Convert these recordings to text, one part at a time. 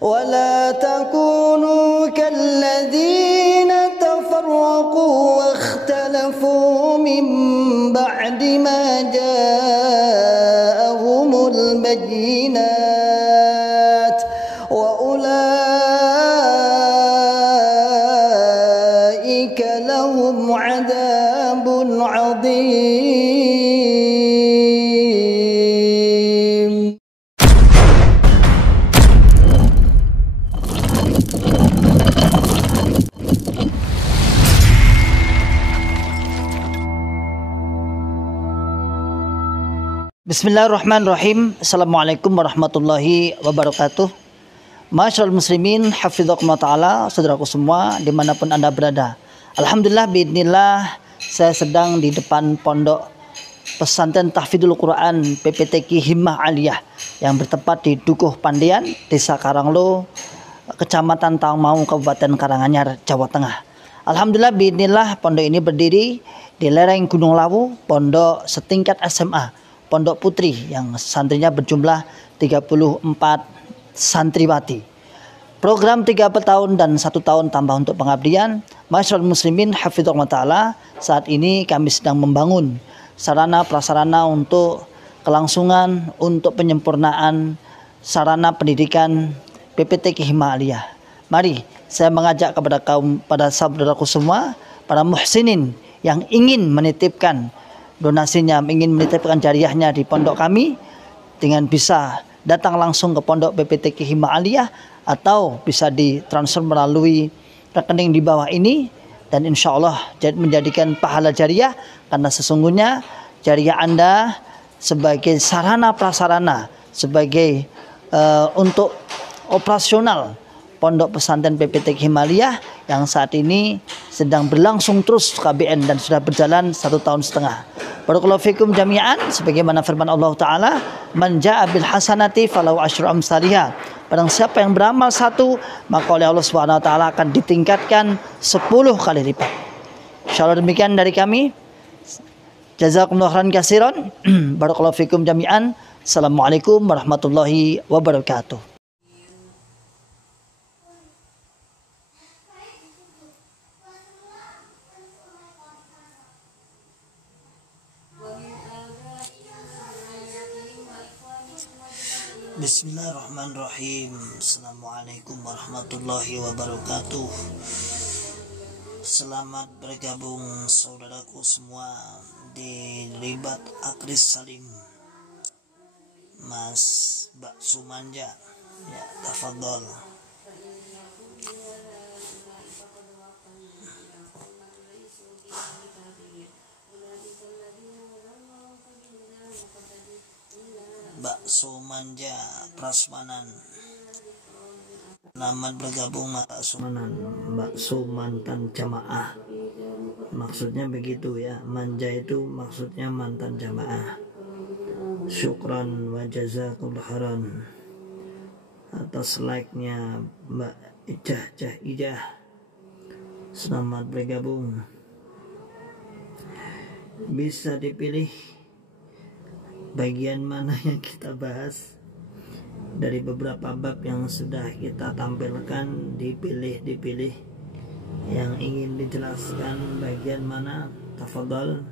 ولا تكونوا كالذين تفرقوا واختلفوا من بعد ما جاءهم البينات وأولئك لهم عذاب عظيم. Bismillahirrahmanirrahim. Assalamualaikum warahmatullahi wabarakatuh. Masyarul muslimin, hafidhakumullah ta'ala, saudaraku semua dimanapun anda berada. Alhamdulillah, biidznillah, saya sedang di depan pondok pesantren tahfidzul Quran PPTQ Himmah Aliyah yang bertempat di Dukuh Pandian, Desa Karanglo, Kecamatan Tangmau, Kabupaten Karanganyar, Jawa Tengah. Alhamdulillah, biidznillah, pondok ini berdiri di lereng Gunung Lawu, pondok setingkat SMA, Pondok Putri, yang santrinya berjumlah 34 santriwati. Program 3 tahun dan 1 tahun tambah untuk pengabdian. Masyarul muslimin, hafidhakumullah ta'ala, saat ini kami sedang membangun sarana prasarana untuk kelangsungan, untuk penyempurnaan sarana pendidikan PPTQ Himmah Aliyah. Mari saya mengajak pada saudaraku semua, para muhsinin yang ingin menitipkan donasinya, ingin menitipkan jariahnya di pondok kami, dengan bisa datang langsung ke pondok PPTQ Himmah Aliyah atau bisa ditransfer melalui rekening di bawah ini, dan insya Allah menjadikan pahala jariah, karena sesungguhnya jariah Anda sebagai sarana prasarana, sebagai untuk operasional pondok pesantren PPTQ Himmah Aliyah yang saat ini sedang berlangsung terus KBN dan sudah berjalan 1 tahun setengah. Barakallahu fikum jami'an, sebagaimana firman Allah Ta'ala, man ja'a bil hasanati falahu asyru amsalihha. Barang siapa yang beramal 1, maka oleh Allah Subhanahu wa taala akan ditingkatkan 10 kali lipat. Insyaallah demikian dari kami. Jazakumullahu khairan katsiran. Barakallahu fikum jami'an. Assalamualaikum warahmatullahi wabarakatuh. Bismillahirrahmanirrahim. Assalamualaikum warahmatullahi wabarakatuh. Selamat bergabung saudaraku semua di Ribat Akris Salim, Mas Mbak Sumanja, ya, tafadhol. Bakso Manja Prasmanan, selamat bergabung Bakso Manan, bakso mantan jamaah, maksudnya begitu ya, manja itu maksudnya mantan jamaah. Syukran wa jazakumullah khairan atas like-nya Mbak Ijah, selamat bergabung. Bisa dipilih bagian mana yang kita bahas dari beberapa bab yang sudah kita tampilkan, dipilih yang ingin dijelaskan bagian mana, tafadhol,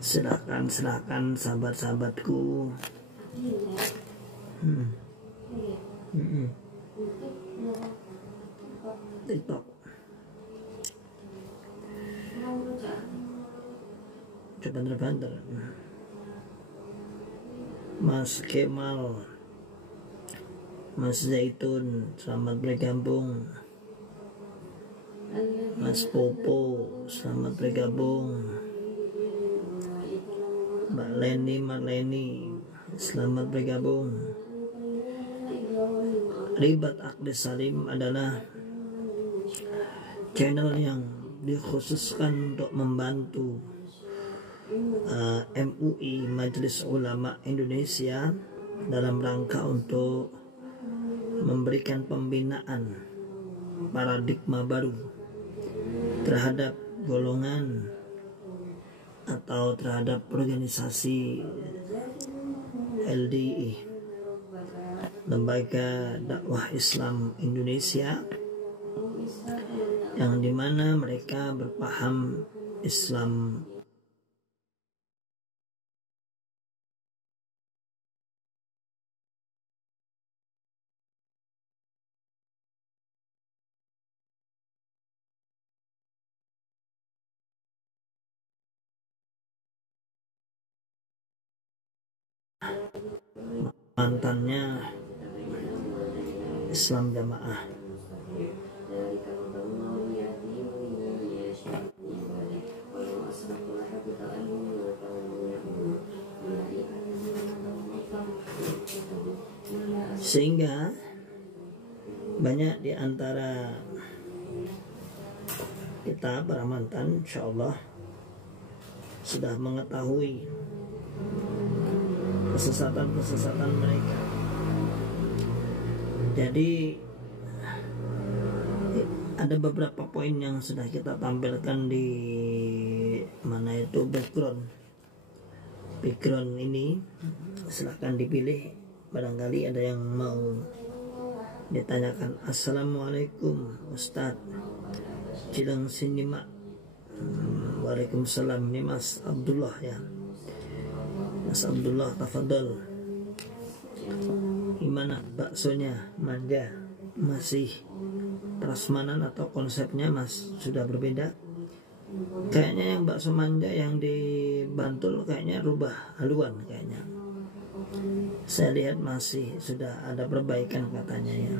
silakan sahabat-sahabatku. TikTok, coba banter. Mas Kemal, Mas Zaitun, selamat bergabung. Mas Popo, selamat bergabung. Mbak Marleni, selamat bergabung. Ribat Akris Salim adalah channel yang dikhususkan untuk membantu MUI, Majelis Ulama Indonesia, dalam rangka untuk memberikan pembinaan paradigma baru terhadap golongan atau terhadap organisasi LDI. lembaga dakwah Islam Indonesia, yang dimana mereka berpaham Islam mantannya Islam Jamaah. Sehingga banyak di antara kita para mantan insyaallah sudah mengetahui kesesatan mereka. Jadi ada beberapa poin yang sudah kita tampilkan di mana itu background ini, silahkan dipilih. Barangkali ada yang mau ditanyakan. Assalamualaikum Ustadz, Cileng Sinima. Waalaikumsalam. Ini Mas Abdullah ya. Mas Abdullah, tafadhol. Gimana baksonya? Manja? Masih prasmanan atau konsepnya Mas sudah berbeda? Kayaknya yang bakso manja yang di Bantul kayaknya rubah haluan kayaknya. Saya lihat masih sudah ada perbaikan katanya ya.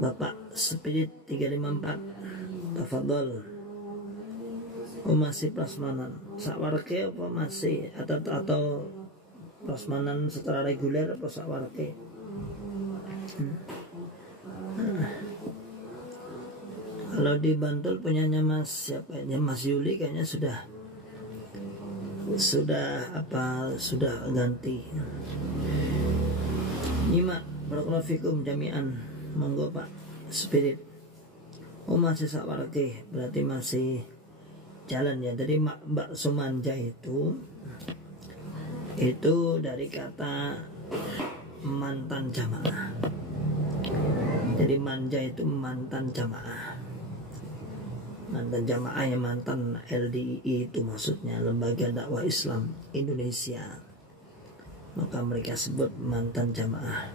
Bapak Spirit 354, tafadhol. Oh masih prasmanan sakwarke apa masih atau prasmanan secara reguler apa sakwarke? Kalau di Bantul punyanya Mas siapa ya, Mas Yuli kayaknya sudah ganti. Nyimak barakallahu fikum jami'an, monggo Pak Spirit. Oh masih sakwarke, berarti masih jalan ya. Jadi bakso manja itu dari kata mantan jamaah. Jadi manja itu mantan jamaah. Mantan jamaah ya, mantan LDII itu maksudnya, Lembaga Dakwah Islam Indonesia. Maka mereka sebut mantan jamaah.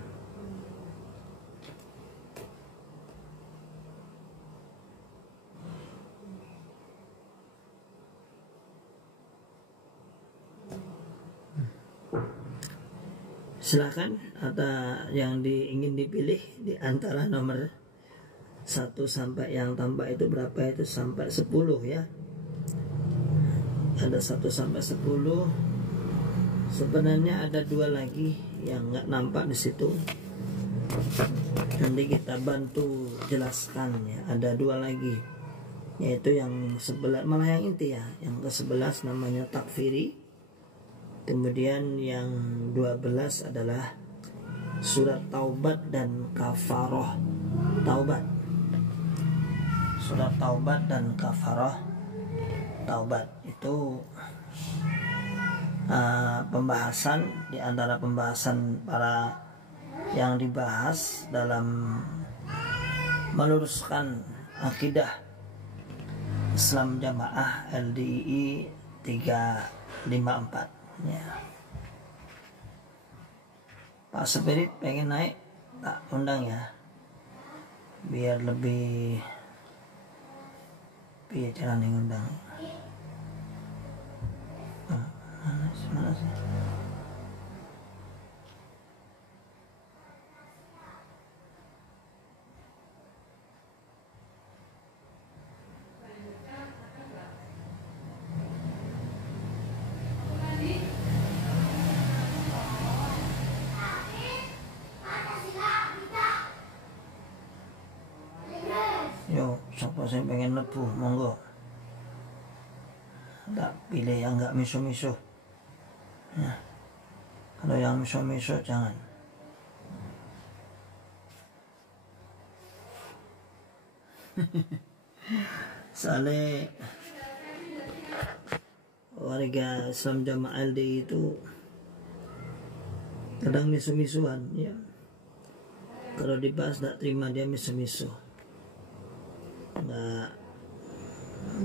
Silakan, ada yang ingin dipilih di antara nomor 1 sampai yang tambah itu berapa, itu sampai 10 ya. Ada 1 sampai 10. Sebenarnya ada 2 lagi yang nggak nampak di situ. Nanti kita bantu jelaskan ya. Ada 2 lagi, yaitu yang 11, malah yang inti ya. Yang ke-11 namanya takfiri. Kemudian yang 12 adalah surat taubat dan kafarah taubat. Surat taubat dan kafarah taubat itu pembahasan di antara pembahasan para yang dibahas dalam meluruskan akidah Islam Jamaah LDII 354 ya. Pak Spirit pengen naik, tak undang ya, biar lebih cara ngundang. Mana sih? Yo, siapa saya pengen lebu, monggo. Tak pilih yang nggak miso-miso. Ya. Kalau yang miso-miso jangan. Soalnya warga Islam Jamaah LDI itu kadang misu-misuan ya. Kalau dibahas tidak terima dia misu-misu,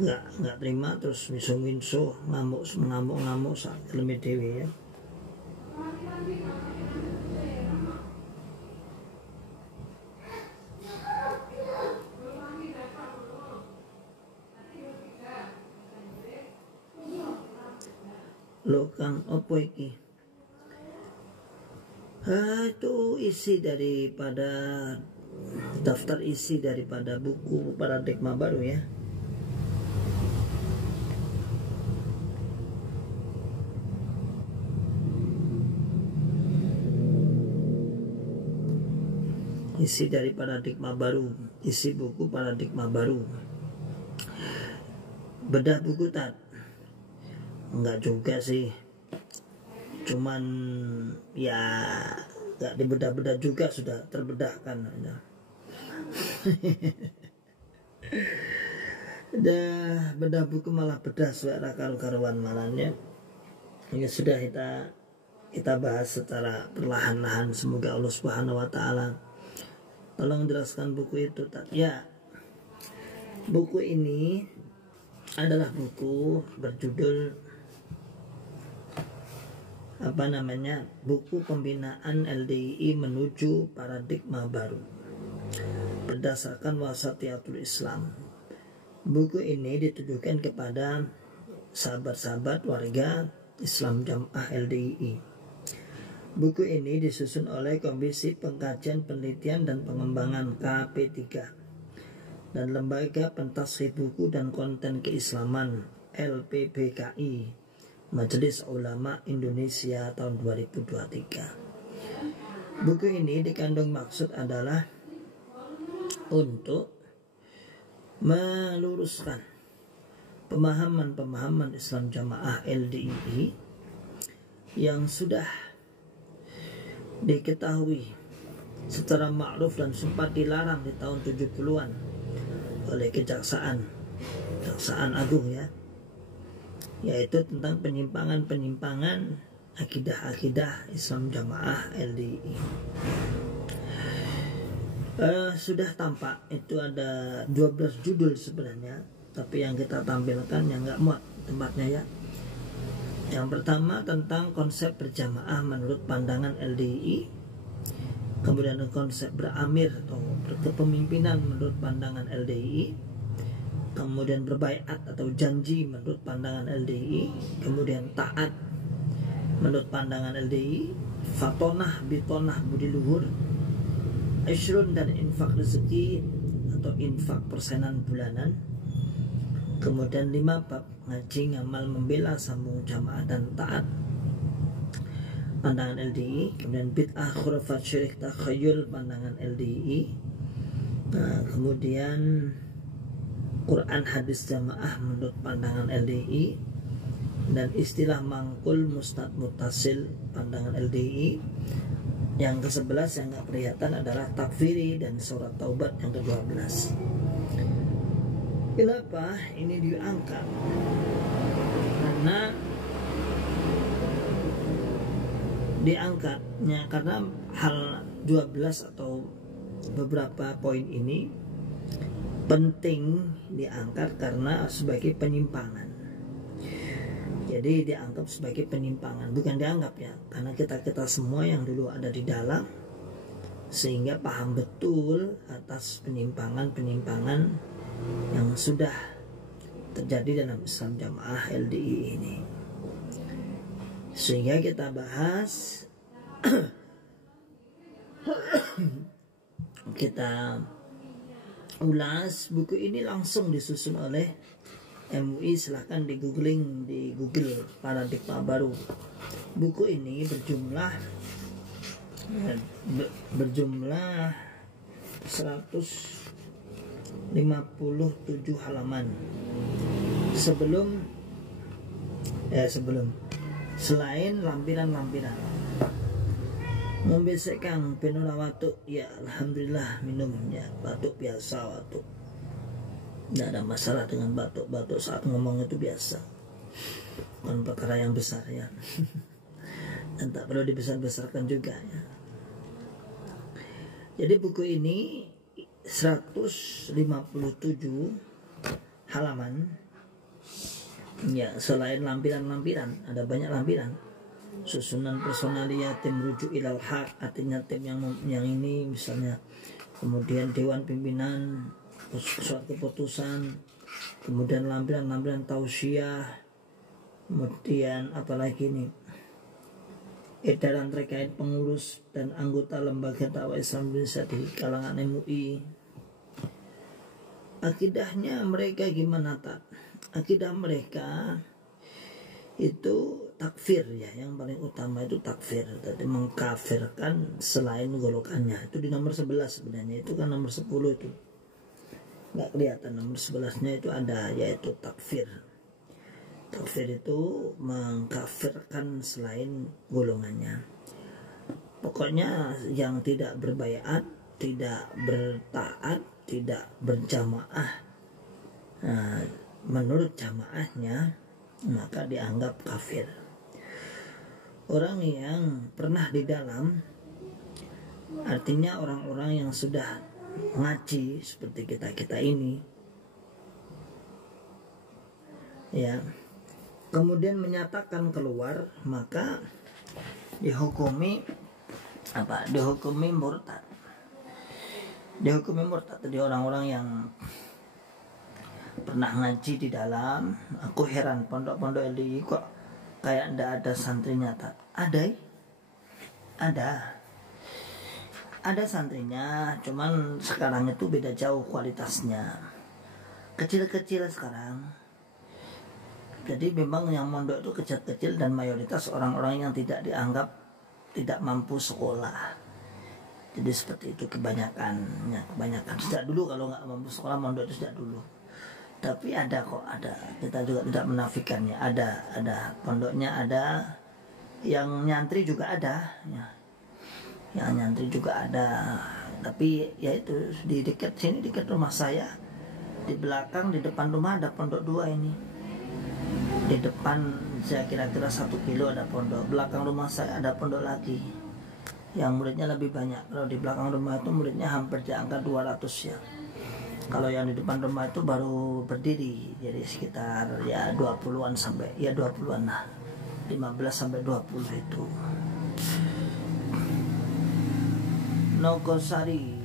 nggak terima, terus misu-misu, ngamuk saat kelemi dewi ya. Lo Kang opo iki? Itu isi daripada daftar isi daripada buku paradigma baru ya. Isi dari paradigma baru, isi buku paradigma baru. Bedah buku tak? Enggak juga sih, cuman ya nggak dibedah-bedah juga, sudah terbedahkan. Udah bedah buku malah bedah suara karu-karuan malahnya. Ya sudah, kita bahas secara perlahan-lahan. Semoga Allah Subhanahu wa taala tolong jelaskan buku itu. Ya, buku ini adalah buku berjudul buku pembinaan LDII menuju paradigma baru berdasarkan wasatiyatul Islam. Buku ini ditujukan kepada sahabat-sahabat warga Islam Jamaah LDII. Buku ini disusun oleh Komisi Pengkajian Penelitian dan Pengembangan KP3 dan Lembaga Pentasghir Buku dan Konten Keislaman LPBKI Majelis Ulama Indonesia tahun 2023. Buku ini dikandung maksud adalah untuk meluruskan pemahaman-pemahaman Islam Jamaah LDII yang sudah diketahui secara makruf dan sempat dilarang di tahun 70-an oleh Kejaksaan Agung ya, yaitu tentang penyimpangan akidah-akidah Islam Jamaah LDII. Sudah tampak itu ada 12 judul sebenarnya, tapi yang kita tampilkan yang nggak muat tempatnya ya. Yang pertama tentang konsep berjamaah menurut pandangan LDII, kemudian konsep beramir atau kepemimpinan menurut pandangan LDII, kemudian berbaiat atau janji menurut pandangan LDII, kemudian taat menurut pandangan LDII, fatonah, bitonah, budi luhur, ishrun dan infak rezeki atau infak persenan bulanan, kemudian 5 bab ngaji ngamal membela sambung jamaah dan taat pandangan LDII, kemudian bid'ah khurafat syirik takhayul pandangan LDII, kemudian Quran hadis jamaah menurut pandangan LDII, dan istilah mangkul musnad mutasil pandangan LDII. Yang ke-11 yang gak kelihatan adalah takfiri dan surat taubat yang ke-12. Kenapa ini diangkat? Karena diangkatnya karena hal 12 atau beberapa poin ini penting diangkat karena sebagai penyimpangan. Jadi dianggap sebagai penyimpangan, bukan dianggap ya, karena kita semua yang dulu ada di dalam, sehingga paham betul atas penyimpangan yang sudah terjadi dalam Islam Jamaah LDII ini. Sehingga kita bahas kita ulas buku ini langsung disusun oleh MUI. Silahkan di Google paradigma baru. Buku ini berjumlah 157 halaman. Selain lampiran-lampiran ngombe sekang penora watuk, ya alhamdulillah minum ya, batuk biasa, batuk tidak ada masalah dengan batuk saat ngomong itu biasa, bukan perkara yang besar ya. dan tak perlu dibesar-besarkan juga ya. Jadi buku ini 157 halaman ya. Selain lampiran-lampiran, ada banyak lampiran. Susunan personalia, tim rujuk ilal haq, artinya tim yang ini misalnya. Kemudian dewan pimpinan, surat keputusan, kemudian lampiran-lampiran tausiah, kemudian apalagi ini, edaran terkait pengurus dan anggota lembaga dakwah Islam Indonesia di kalangan MUI. Akidahnya mereka gimana tak? Akidah mereka itu takfir ya, yang paling utama itu takfir, jadi mengkafirkan selain golongannya. Itu di nomor 11 sebenarnya, itu kan nomor 10 itu nggak kelihatan, nomor 11-nya itu ada, yaitu takfir. Takfir itu mengkafirkan selain golongannya. Pokoknya yang tidak berbaiat, tidak bertaat, tidak berjamaah, menurut jamaahnya, maka dianggap kafir. Orang yang pernah di dalam, artinya orang-orang yang sudah ngaji seperti kita ini ya, kemudian menyatakan keluar, maka dihukumi murtad. Dihukumi murtad. Jadi orang-orang yang pernah ngaji di dalam, aku heran pondok-pondok LDI kok kayak ndak ada santrinya. Tak ada santrinya, cuman sekarang itu beda jauh kualitasnya, kecil-kecil sekarang. Jadi memang yang mondok itu kecil-kecil dan mayoritas orang-orang yang tidak dianggap tidak mampu sekolah. Jadi seperti itu kebanyakan. Sejak dulu kalau nggak mampu sekolah mondok itu sejak dulu. Tapi ada kok, ada. Kita juga tidak menafikannya. Ada pondoknya, ada yang nyantri juga ada. Ya. Yang nyantri juga ada. Tapi ya itu di dekat sini, dekat rumah saya, di belakang, di depan rumah ada pondok 2 ini. Di depan saya kira-kira 1 kilo ada pondok. Belakang rumah saya ada pondok lagi yang muridnya lebih banyak. Kalau di belakang rumah itu muridnya hampir di angka 200 ya. Kalau yang di depan rumah itu baru berdiri, jadi sekitar ya 20-an sampai ya 20-an lah, 15 sampai 20 itu. Nogosari,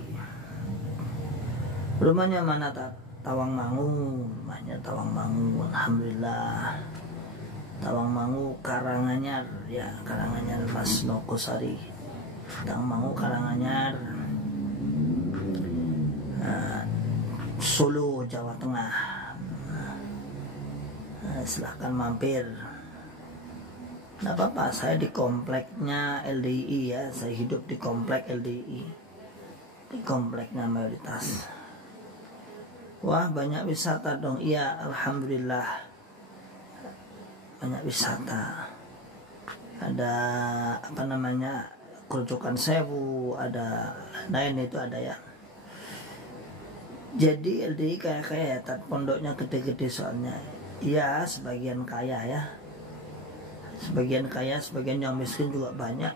rumahnya mana? Tawangmangu, rumahnya Tawangmangu. Alhamdulillah. Tawangmangu Karanganyar ya, Karanganyar Mas Nogosari. Tawangmangu Karanganyar, Solo, Jawa Tengah. Silahkan mampir. Nggak apa-apa, saya di kompleknya LDI ya. Saya hidup di komplek LDI, di kompleknya mayoritas. Wah, banyak wisata dong. Iya, alhamdulillah banyak wisata. Ada apa namanya, Grojogan Sewu, ada lain itu ada ya. Jadi LDI kaya-kaya ya, pondoknya gede-gede soalnya. Iya, sebagian kaya ya. Sebagian kaya, sebagian yang miskin juga banyak.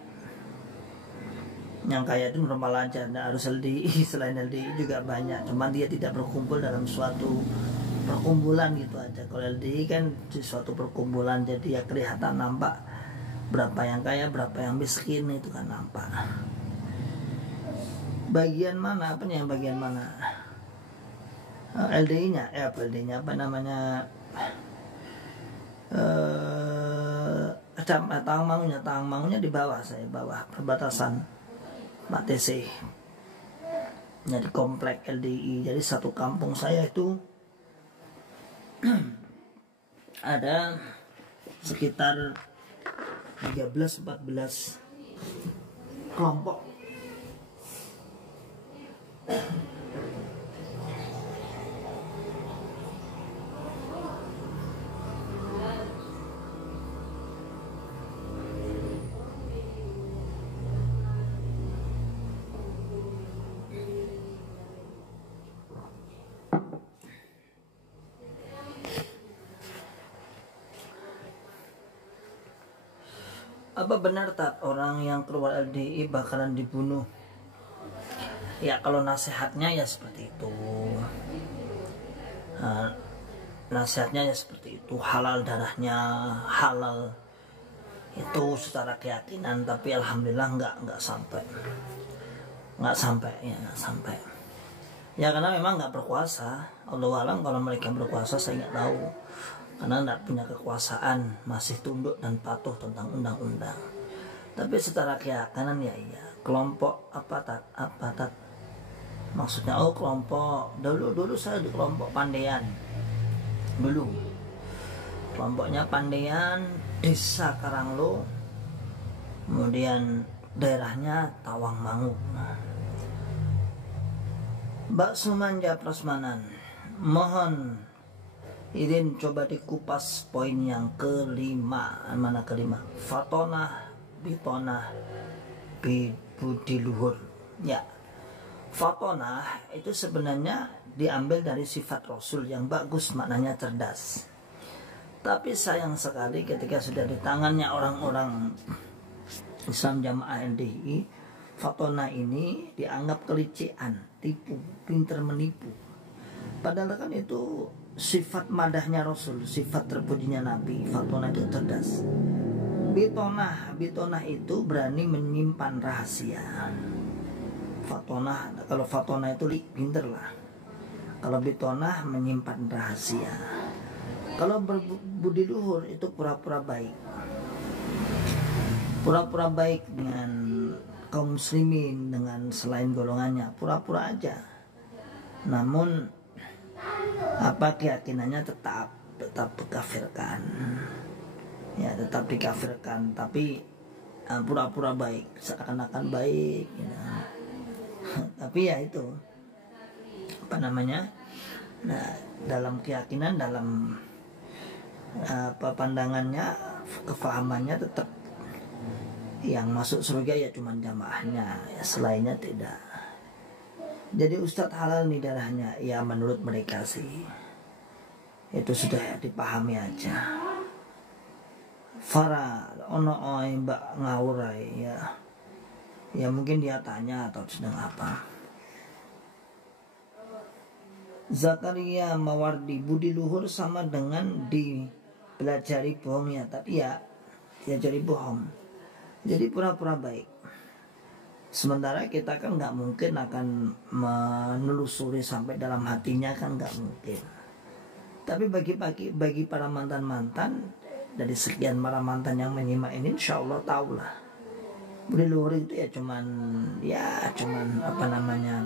Yang kaya itu normal aja, tidak harus LDI. Selain LDI juga banyak, cuman dia tidak berkumpul dalam suatu perkumpulan gitu aja. Kalau LDI kan di suatu perkumpulan, jadi ya kelihatan, nampak berapa yang kaya, berapa yang miskin, itu kan nampak. Bagian mana? Apa nih yang bagian mana? LDI-nya, LDI-nya apa namanya? Tawangmangunya di bawah, saya bawah perbatasan Matese. Jadi komplek LDI. Jadi satu kampung saya itu ada sekitar 13-14 kelompok. Apa benar tak orang yang keluar LDI bakalan dibunuh? Ya kalau nasihatnya ya seperti itu. Nasihatnya ya seperti itu, halal darahnya, halal itu secara keyakinan, tapi alhamdulillah nggak sampai ya, karena memang nggak berkuasa. Allahu alam, kalau mereka berkuasa saya nggak tahu, karena nggak punya kekuasaan, masih tunduk dan patuh tentang undang-undang. Tapi secara keyakinan ya iya. Kelompok apa tat maksudnya? Oh, kelompok dulu saya di kelompok Pandean dulu, kelompoknya Pandean, desa Karanglo, kemudian daerahnya Tawangmangu. Mbak Sumanja Prasmanan, mohon izin coba dikupas poin yang kelima. Mana kelima? Fatonah bitonah budi luhur. Ya, fatonah itu sebenarnya diambil dari sifat Rasul yang bagus, maknanya cerdas. Tapi sayang sekali ketika sudah di tangannya orang-orang Islam Jamaah LDI, fatona ini dianggap kelicikan, tipu, pinter menipu. Padahal kan itu sifat madahnya Rasul, sifat terpujinya Nabi. Fatona itu cerdas. Bitonah itu berani menyimpan rahasia. Fatona, kalau fatona itu pinter lah. Kalau bitonah menyimpan rahasia. Kalau berbudi luhur itu pura-pura baik. Pura-pura baik dengan kaum muslimin, dengan selain golongannya, pura-pura aja. Namun apa keyakinannya tetap dikafirkan. Ya, tetap dikafirkan, tapi pura-pura baik, seakan-akan baik, ya. Tapi ya itu apa namanya? Nah, dalam keyakinan, dalam pandangannya, kefahamannya tetap yang masuk surga ya cuma jamaahnya, ya selainnya tidak. Jadi Ustadz halal nih darahnya, ya menurut mereka sih itu sudah dipahami aja. Farah ono oi mbak ngawurai ya mungkin dia tanya atau sedang apa. Zakaria Mawardi, budi luhur sama dengan dipelajari bohongnya, tapi ya diajari bohong. Jadi pura-pura baik. Sementara kita kan nggak mungkin akan menelusuri sampai dalam hatinya, kan nggak mungkin. Tapi bagi para mantan-mantan, dari sekian para mantan yang menyimak ini, insya Allah tahulah. Budi luhur itu ya cuman apa namanya?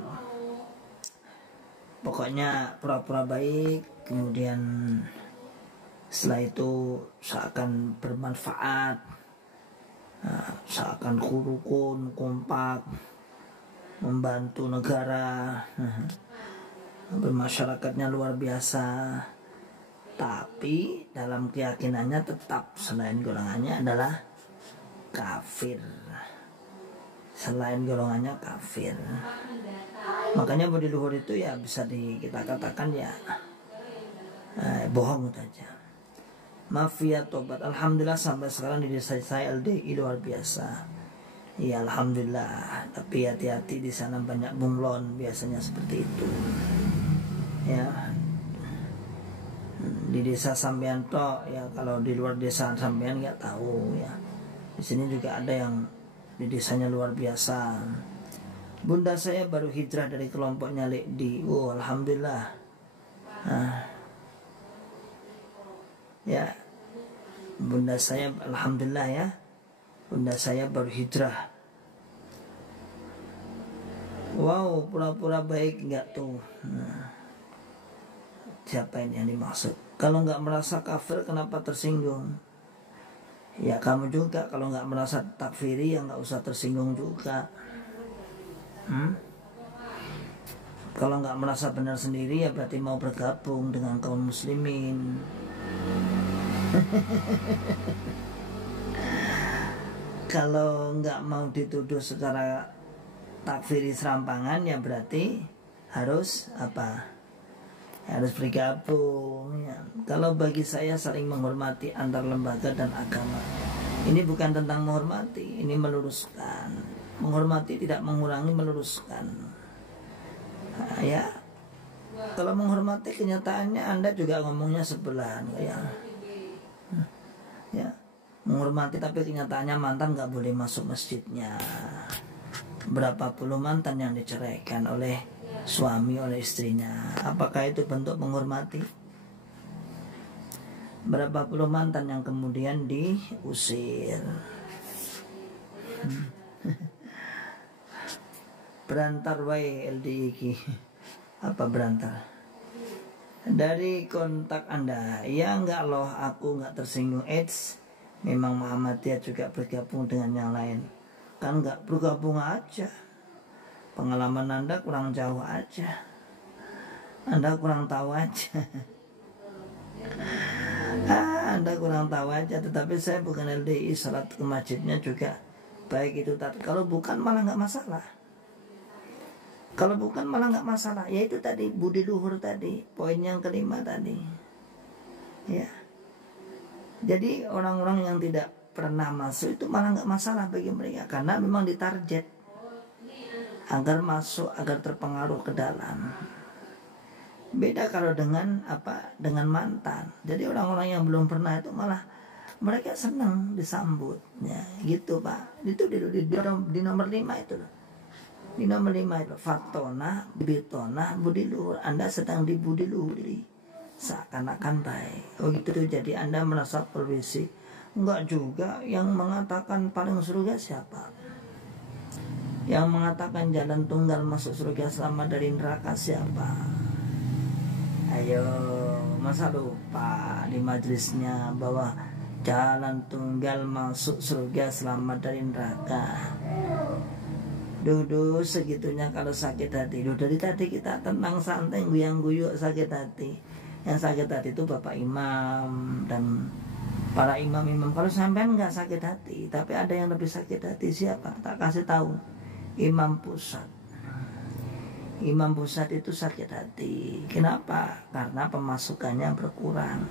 Pokoknya pura-pura baik, kemudian setelah itu seakan bermanfaat, seakan rukun, kompak, membantu negara, bermasyarakatnya luar biasa. Tapi dalam keyakinannya tetap selain golongannya adalah kafir. Selain golongannya kafir. Makanya budi luhur itu ya bisa kita katakan ya bohong saja. Mafia tobat, alhamdulillah sampai sekarang di desa saya LDI luar biasa. Ya alhamdulillah, tapi hati-hati di sana banyak bunglon, biasanya seperti itu. Ya, di desa sampean toh ya, kalau di luar desa sampean nggak tahu ya. Di sini juga ada yang di desanya luar biasa. Bunda saya baru hijrah dari kelompoknya Lekdi. Oh alhamdulillah. Ya, bunda saya alhamdulillah ya. Bunda saya baru hijrah. Wow, pura-pura baik nggak tuh? Siapa ini yang dimaksud? Kalau nggak merasa kafir, kenapa tersinggung? Ya kamu juga kalau nggak merasa takfiri ya nggak usah tersinggung juga. Kalau nggak merasa benar sendiri ya berarti mau bergabung dengan kaum muslimin. Kalau nggak mau dituduh secara takfiri serampangan ya berarti harus apa? Harus bergabung ya. Kalau bagi saya saling menghormati antar lembaga dan agama. Ini bukan tentang menghormati, ini meluruskan. Menghormati tidak mengurangi, meluruskan. Nah, ya, kalau menghormati kenyataannya Anda juga ngomongnya sebelahan, ya. Ya, menghormati tapi kenyataannya mantan nggak boleh masuk masjidnya. Berapa puluh mantan yang diceraikan oleh suami, oleh istrinya. Apakah itu bentuk menghormati? Berapa puluh mantan yang kemudian diusir. Berantar wae LDI. Apa berantar? Dari kontak Anda, ya enggak loh, aku enggak tersinggung AIDS. Memang Muhammadiyah juga bergabung dengan yang lain. Kan enggak bergabung aja. Pengalaman Anda kurang jauh aja. Anda kurang tahu aja. Anda kurang tahu aja. Tetapi saya bukan LDI, salat ke masjidnya juga baik itu tadi. Kalau bukan malah enggak masalah. Kalau bukan malah nggak masalah. Ya itu tadi budi luhur tadi, poin yang kelima tadi. Ya. Jadi orang-orang yang tidak pernah masuk itu malah nggak masalah bagi mereka, karena memang ditarget agar masuk, agar terpengaruh ke dalam. Beda kalau dengan apa? Dengan mantan. Jadi orang-orang yang belum pernah itu malah mereka senang disambut. Ya, gitu Pak. Itu di nomor 5 itu loh. Di nomor 5 itu fatona, bitona, budi luhur. Anda sedang dibudi luhuri, seakan-akan baik. Oh gitu tuh. Jadi Anda merasa permisi. Enggak juga. Yang mengatakan paling surga siapa? Yang mengatakan jalan tunggal masuk surga selamat dari neraka siapa? Ayo, masa lupa di majelisnya bahwa jalan tunggal masuk surga selamat dari neraka. Duh segitunya kalau sakit hati. Dari tadi kita tenang santai guyang-guyuk sakit hati. Yang sakit hati itu Bapak Imam dan para imam-imam. Kalau sampean nggak sakit hati, tapi ada yang lebih sakit hati, siapa? Tak kasih tahu. Imam pusat. Imam pusat itu sakit hati. Kenapa? Karena pemasukannya berkurang.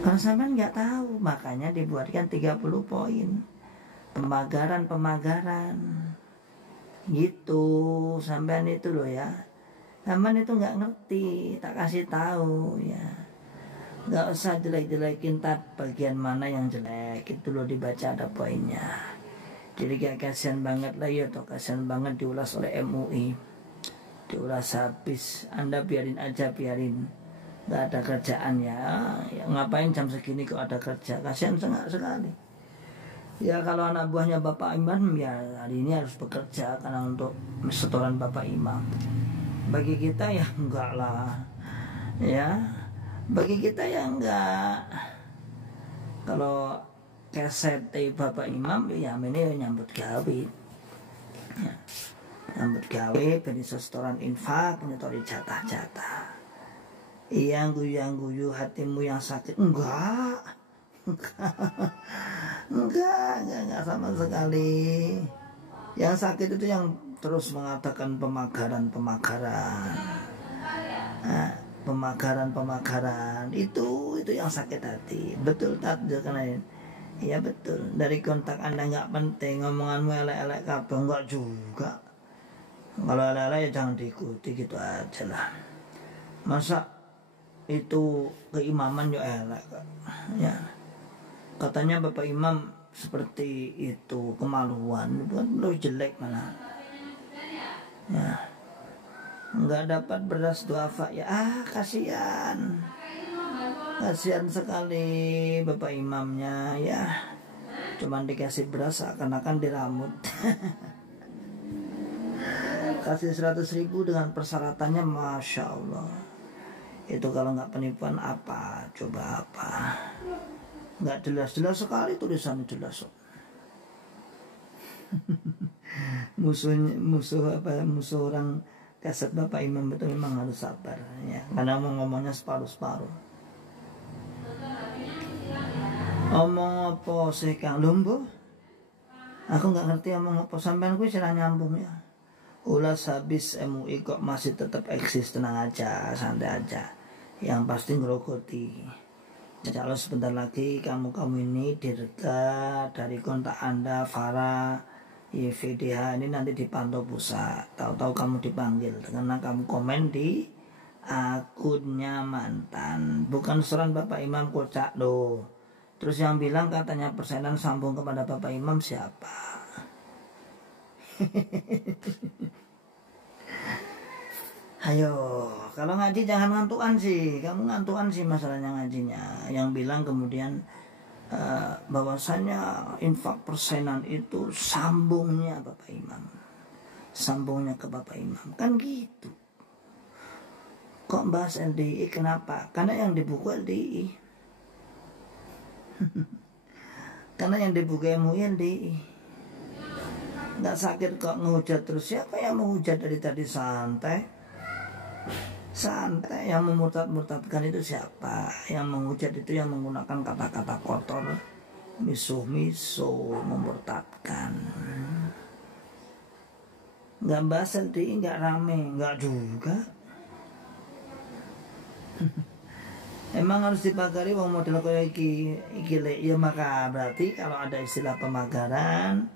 Kalau sampean nggak tahu, makanya dibuatkan 30 poin. Pemagaran. Gitu, sampean itu loh ya. Sampean itu nggak ngerti, tak kasih tahu ya. Nggak usah jelek-jelekin bagian mana yang jelek, itu loh dibaca ada poinnya. Jadi kayak kasihan banget lah ya, atau kasihan banget diulas oleh MUI, diulas habis. Anda biarin aja, biarin. Nggak ada kerjaan ya. Ngapain jam segini kok ada kerja? Kasihan sekali. Ya kalau anak buahnya Bapak Imam ya hari ini harus bekerja karena untuk setoran Bapak Imam. Bagi kita ya enggak lah. Ya. Bagi kita ya enggak. Kalau keset Bapak Imam ya ini nyambut gawe. Ya. Nyambut gawe beri setoran infak, nyetori jatah-jatah. Yang guyu hatimu yang sakit enggak. Enggak sama sekali. Yang sakit itu yang terus mengatakan pemagaran. Nah, pemagaran itu yang sakit hati. Betul tak karena ya betul. Dari kontak Anda nggak penting, ngomonganmu elek-elek kabeh enggak juga. Kalau elek-elek ya jangan diikuti gitu aja lah. Masa itu keimaman ya elek ya. Katanya Bapak Imam seperti itu, kemaluan, bukan lu jelek malah. Ya. Enggak dapat beras duafa ya. Kasihan. Kasihan sekali Bapak Imamnya ya. Cuman dikasih beras seakan-akan diramut. Kasih 100.000 dengan persyaratannya, Masya Allah. Itu kalau nggak penipuan apa? Coba apa? Nggak jelas sekali tulisannya, jelas. musuh orang kaset Bapak Imam itu memang harus sabar ya, karena ngomongnya separuh. Omong apa sih Kang Lombo? Aku nggak ngerti omong apa, sampean gue sira nyambung ya. Ulas habis MUI kok masih tetap eksis, tenang aja, santai aja. Yang pasti ngerogoti. Jadi kalau sebentar lagi kamu ini direga dari kontak Anda Farah YVDH ini nanti dipantau pusat. Tahu-tahu kamu dipanggil karena kamu komen di akunnya mantan. Bukan suran Bapak Imam kocak loh. Terus yang bilang katanya persenan sambung kepada Bapak Imam siapa? Ayo, kalau ngaji jangan ngantukan sih. Kamu ngantukan sih masalahnya ngajinya. Yang bilang kemudian bahwasannya infak persenan itu sambungnya Bapak Imam. Sambungnya ke Bapak Imam. Kan gitu. Kok bahas LDI kenapa? Karena yang di buku LDI. Karena yang di buku MUI LDI. Nggak sakit kok ngehujat terus. Siapa yang menghujat dari tadi santai? Santai. Yang memurtad-murtadkan itu siapa? Yang menghujat itu yang menggunakan kata-kata kotor, misuh-misuh, memurtadkan. Nggak bahas LDI, nggak rame, nggak juga. Emang harus dipagari wong model kayak iki ya, maka berarti kalau ada istilah pemagaran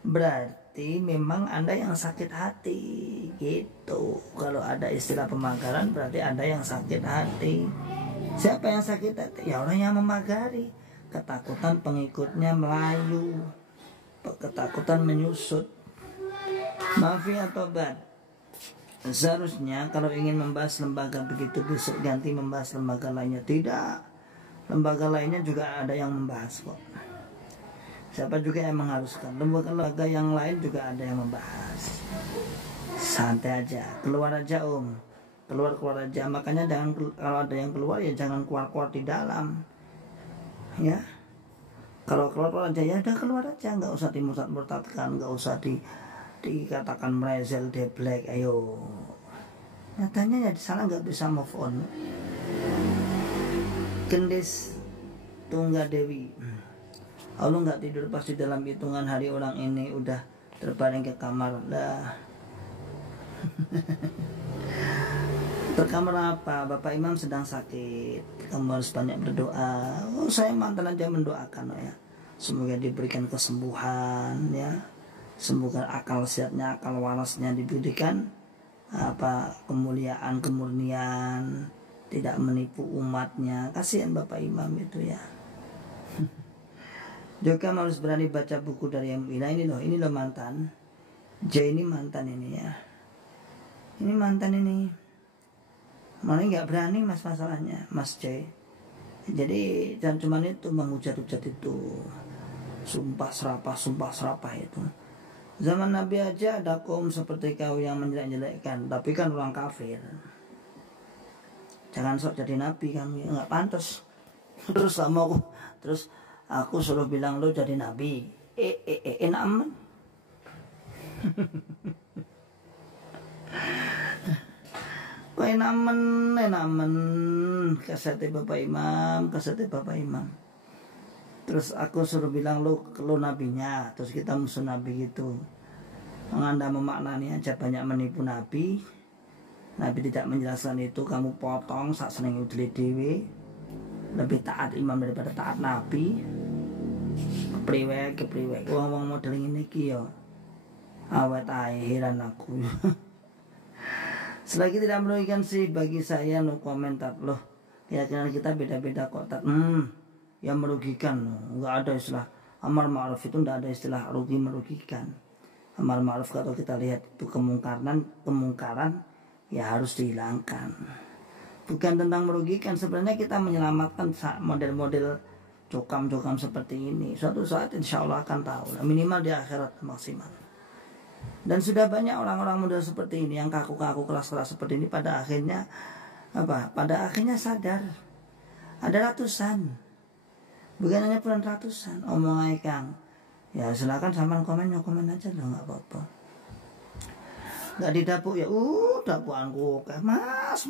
berarti memang Anda yang sakit hati gitu. Kalau ada istilah pemagaran berarti Anda yang sakit hati. Siapa yang sakit hati? Ya orang yang memagari. Ketakutan pengikutnya melayu, ketakutan menyusut. Maaf ya tobat. Seharusnya kalau ingin membahas lembaga begitu besok ganti membahas lembaga lainnya. Tidak, lembaga lainnya juga ada yang membahas kok. Siapa juga yang mengharuskan? Lembaga yang lain juga ada yang membahas. Santai aja, keluar aja keluar aja. Makanya jangan, kalau ada yang keluar ya jangan keluar di dalam. Ya, kalau keluar aja ya udah keluar aja, nggak usah dimurtad-murtadkan, nggak usah dikatakan merezel deblek. Ayo, nyatanya ya di sana nggak bisa move on. Gendis Tunggadewi, Allah nggak tidur pasti dalam hitungan hari orang ini udah terbaring ke kamar dah. Terkamar apa? Bapak Imam sedang sakit, kamu harus banyak berdoa. Oh, saya mantan aja mendoakan ya, semoga diberikan kesembuhan ya. Semoga akal sehatnya, akal warasnya diberikan kemuliaan, kemurnian, tidak menipu umatnya. Kasihan Bapak Imam itu ya. Juga harus berani baca buku dari MUI. Nah ini loh mantan. J ini mantan ini ya. Ini mantan ini. Malah nggak berani mas masalahnya, Mas J. Jadi jangan cuma itu menghujat-hujat itu. Sumpah serapah itu. Zaman Nabi aja ada kaum seperti kau yang menjelek-jelekkan, tapi kan orang kafir. Jangan sok jadi nabi kamu, ya nggak pantas. Terus aku suruh bilang lo jadi nabi. Enak. Kok enamen kasete Bapak Imam. Terus aku suruh bilang lo nabinya, terus kita musuh nabi gitu. Anda memaknani aja banyak menipu nabi. Nabi tidak menjelaskan itu, kamu potong sak seneng udeli dewe. Lebih taat imam daripada taat nabi. Kepriwek. Wong model ini ki yo. Awet ae heran aku. Selagi tidak merugikan sih bagi saya no komentar loh. Keyakinan kita beda-beda kok. Yang merugikan, nggak ada istilah amar ma'ruf itu, nggak ada istilah rugi merugikan. Amar ma'ruf kalau kita lihat itu kemungkaran ya harus dihilangkan. Bukan tentang merugikan, sebenarnya kita menyelamatkan model-model cokam-cokam seperti ini. Suatu saat insya Allah akan tahu, minimal di akhirat maksimal. Dan sudah banyak orang-orang model seperti ini yang kaku-kaku keras-keras seperti ini pada akhirnya sadar. Ada ratusan. Bukan hanya puluhan ratusan. Omong aja Kang. Ya silakan sampean komen aja loh, nggak apa-apa. Nggak didapuk ya, dapuanku oke mas.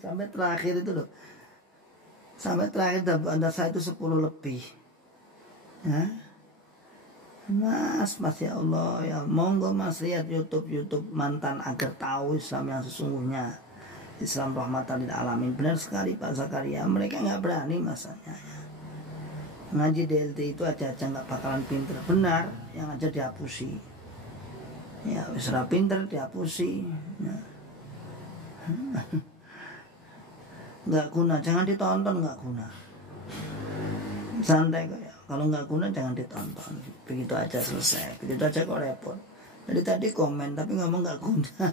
Sampai terakhir itu loh. Sampai terakhir dapuk Anda saya itu 10 lebih. Ya. Mas ya Allah ya, monggo mas lihat YouTube mantan agar tahu Islam yang sesungguhnya. Islam rahmatan lil alamin. Benar sekali Pak Zakaria, mereka nggak berani masanya ya. Ngaji DLT itu aja nggak bakalan pinter. Benar, yang aja dihapusi ya, wis ora pinter dihapusi ya. Nggak guna, jangan ditonton, nggak guna, santai kok ya. Kalau nggak guna jangan ditonton, begitu aja selesai, begitu aja kok repot. Dari tadi komen tapi ngomong nggak guna.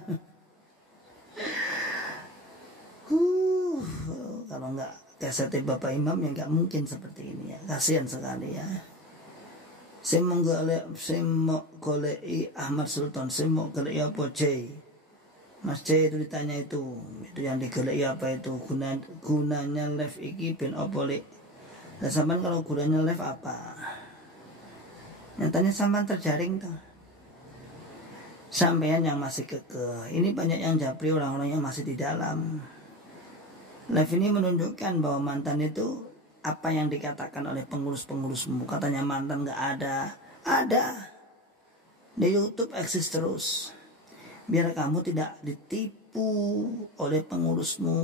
Kalau nggak kaset Bapak Imam ya nggak mungkin seperti ini ya, kasihan sekali ya. Saya mau golek Ahmad Sultan, saya mau golek apa C, Mas C itu ditanya itu yang digolek apa itu, gunanya live iki ben apa lek. Nah sampean kalau gunanya live apa? Nyatanya sampean terjaring tuh. Sampean yang masih kekeh, ini banyak yang japri, orang-orang yang masih di dalam. Live ini menunjukkan bahwa mantan itu apa yang dikatakan oleh pengurus-pengurusmu. Katanya mantan gak ada. Ada. Di YouTube eksis terus. Biar kamu tidak ditipu oleh pengurusmu.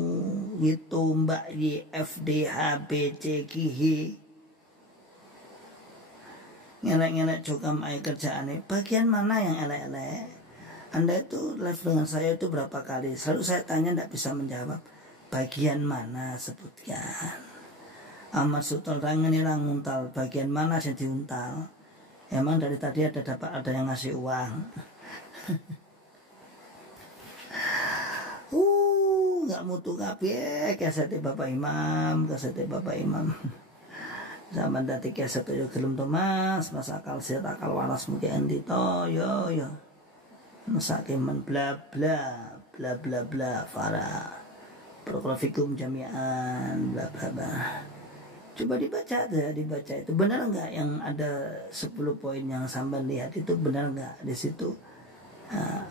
Gitu Mbak Y, F, D, H, B, C, K, H. Ngelek-ngelek cokam air kerjaannya. Bagian mana yang elek-elek? Anda itu live dengan saya itu berapa kali? Selalu saya tanya tidak bisa menjawab. Bagian mana sebutkan? Ahmad Sultan rangen nguntal, bagian mana yang diuntal? Emang dari tadi ada yang ngasih uang. Nggak mutu kabeh kasete Bapak Imam, Zaman dati kaset yo gelem to Mas akal sehat akal waras mugi endi to yo. Mesake men bla bla bla bla bla fara. Prokulafikum jami'an bla bla bla. Coba dibaca itu benar nggak yang ada 10 poin yang sampean lihat itu benar nggak di situ?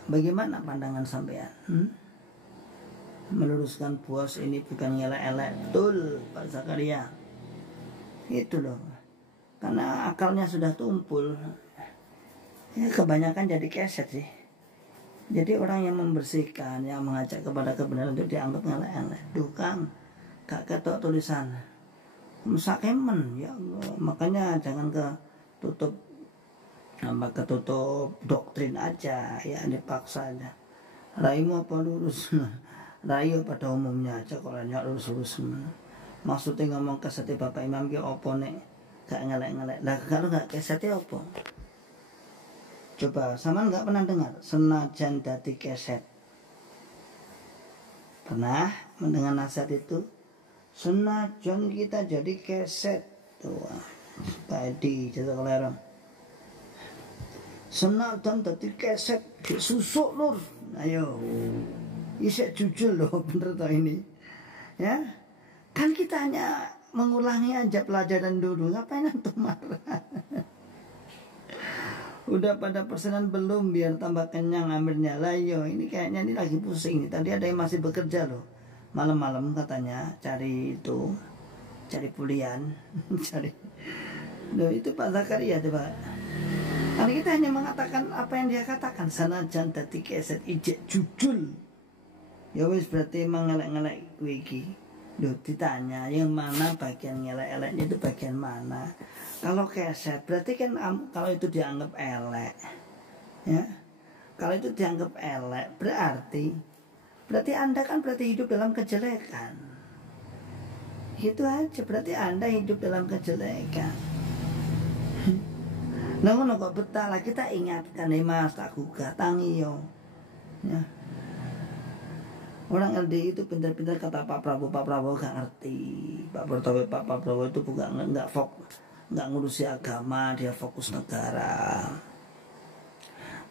Bagaimana pandangan sampean? Meluruskan bos ini bukan ngelak-elak, betul Pak Zakaria. Itu loh, karena akalnya sudah tumpul. Ya kebanyakan jadi keset sih. Jadi orang yang membersihkan, yang mengajak kepada kebenaran itu dianggap ngelak-elak. Duh Kang, gak ketok tulisan. Musakemen ya Allah. Makanya jangan ketutup doktrin aja ya, dipaksa aja. Raimu apa lurus? Rayu pada umumnya aja kalau lurus-lurus. Maksudnya ngomong kesete Bapak Imam ki opo nek gak ngelek-ngelek. Lah kalau gak kesete opo? Coba sama nggak pernah dengar senajan dadi keset? Pernah mendengar nasihat itu? Senajan kita jadi keset tuh Pak Edi cerita kelerong. Senajan dadi keset susuk lur. Ayo isek jujur loh, bener toh ini ya. Kan kita hanya mengulangi aja pelajaran dulu, ngapain antum marah? Udah pada persenan belum biar tambah kenyang amirnya lah yo. Ini kayaknya ini lagi pusing. Tadi ada yang masih bekerja loh. Malam-malam katanya cari pulian. Cari. Loh itu Pak Zakaria tuh Pak. Karena kita hanya mengatakan apa yang dia katakan. Sanajan dadi keset ijek jujul. Ya wis berarti emang ngelek-ngelek wiki. Loh ditanya yang mana bagian ngelek-eleknya itu bagian mana? Kalau keset berarti kan kalau itu dianggap elek. Ya. Kalau itu dianggap elek berarti Anda kan berarti hidup dalam kejelekan. Itu aja, berarti Anda hidup dalam kejelekan. Namun kok betah lah kita ingatkan nih Mas tak gugah tangi yo. Ya. Orang LDI itu pintar-pintar kata Pak Prabowo gak ngerti. Pak Prabowo itu bukan nggak ngurusi agama, dia fokus negara.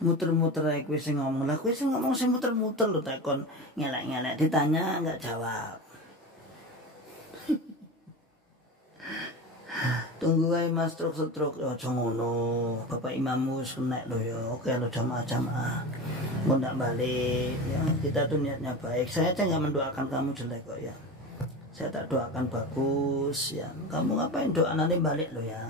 Muter-muter ae kowe sing ngomong. Lah kowe sing ngomong sing muter-muter lho takon ngelek-ngelek ditanya nggak jawab. Tunggu ae Mas truk-truk aja ngono. Bapak Imammu sunek lho ya. Oke lo jamaah-jamaah. Mau ndak balik ya. Kita tuh niatnya baik. Saya aja nggak mendoakan kamu jelek kok ya. Saya tak doakan bagus ya. Kamu ngapain doa nanti balik lo ya.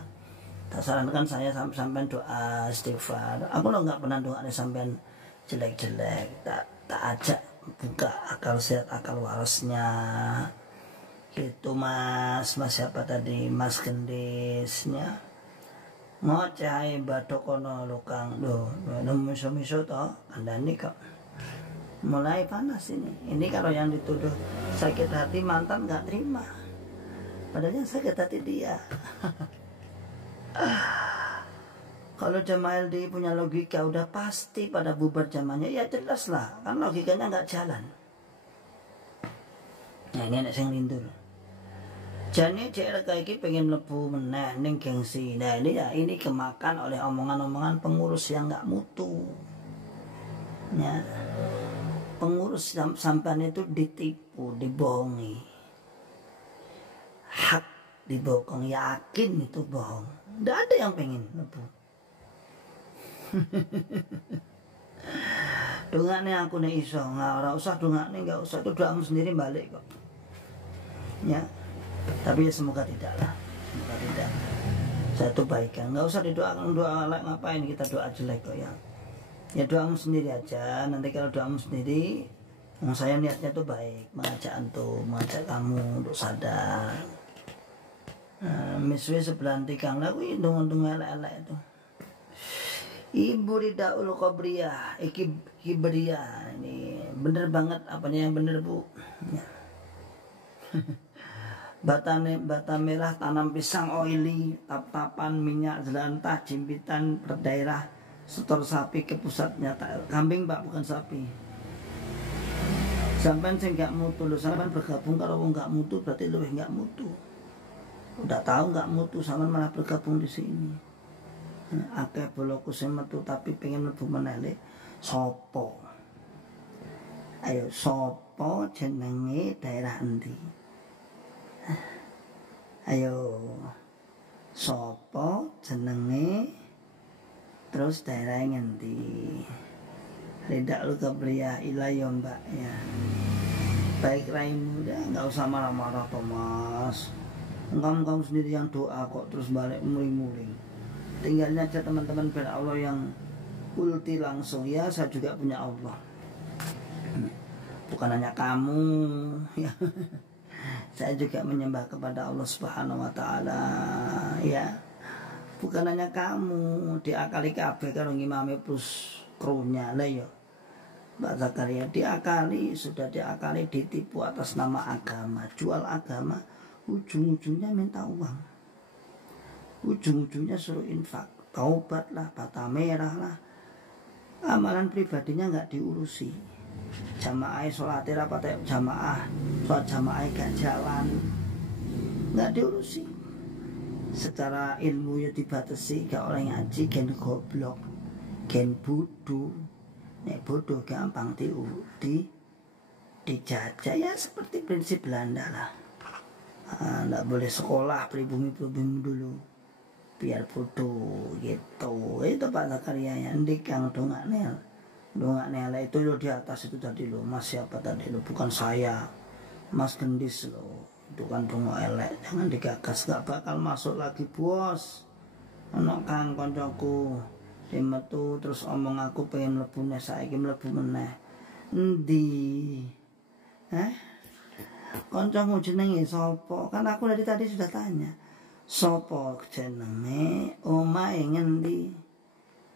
Tak sarankan saya sampean doa istighfar. Aku lo nggak pernah doa sampean jelek-jelek. Tak ajak buka akal sehat akal warasnya gitu mas siapa tadi, Mas Gendisnya ngoceh ae badok kono lukang do miso-miso toh kandani kok mulai panas ini kalau yang dituduh sakit hati mantan nggak terima, padahal yang sakit hati dia. Kalau jamaah LDI punya logika udah pasti pada bubar jamaahnya, ya jelas lah, kan logikanya nggak jalan. Nah ini anak yang lindur. Jadi cek iki pengen mlebu meneh ning gengsi. Nah ini ya ini kemakan oleh omongan-omongan pengurus yang nggak mutu. Ya. Pengurus sampean itu ditipu, dibohongi. Hak dibohong, yakin itu bohong. Nggak ada yang pengen mlebu. Dongane aku nek iso, ora usah dongane, enggak usah, itu doamu sendiri balik kok. Ya. Tapi ya semoga tidak lah. Semoga tidak. Satu baikan, enggak usah didoakan doa elek, ngapain kita doa jelek kok ya. Ya doamu sendiri aja, nanti kalau doamu sendiri saya niatnya tuh baik, mengajak antum, mengajak kamu untuk sadar. Miswe sebelah tikang lah kuwi ndonga-ndonga elek-elek itu. Ibu Ridaul Qobriyah, iki beria ini bener banget apanya yang bener Bu. Ya. Bata merah tanam pisang oili, tap-tapan minyak jelantah jimpitan per daerah setor sapi ke pusatnya kambing Pak bukan sapi. Sampai sing gak mutu lho, sampean bergabung kalau wong gak mutu berarti luwih gak mutu. Udah tahu gak mutu sampean malah bergabung di sini. Akeh boloku sing metu tapi pengen mlebu meneh sapa? Ayo sapa jenenge daerah endi? Ayo sapa jenenge terus daerah ngendi? Ridaul Qobriyah ilayah Mbak ya. Baik raimu ya nggak usah marah-marah Thomas. Kamu sendiri yang doa kok terus balik muling-muling. Tinggalnya aja teman-teman biar Allah yang ulti langsung ya, saya juga punya Allah. Bukan hanya kamu ya. Saya juga menyembah kepada Allah Subhanahu wa taala ya. Bukan hanya kamu diakali kabeh karo ngimame plus krunya lah ya. Mbak Zakaria diakali, sudah diakali ditipu atas nama agama, jual agama, ujung-ujungnya minta uang. Ujung-ujungnya suruh infak, taubat lah, bata merah lah. Amalan pribadinya nggak diurusi. Jamaah sholat rapat jamaah, sholat jamaah gak jalan, nggak diurusi. Secara ilmu ya dibatasi, gak oleh ngaji, gen goblok, gen bodoh. Nek bodoh gampang dijajah ya seperti prinsip Belanda lah. Nggak boleh sekolah pribumi-pribumi dulu biar bodoh gitu. Itu Pak Zakaria yang dikang dongaknya itu lo di atas itu tadi lo, Mas siapa tadi lo, bukan saya, Mas Gendis lo, itu kan dongak elek, jangan digagas, gak bakal masuk lagi bos. Ono kang koncoku metu terus omong aku pengen mlebu neh, saiki mlebu meneh endi kancamu jenenge sapa? Kan aku dari tadi sudah tanya sapa jenenge, omahe ngendi,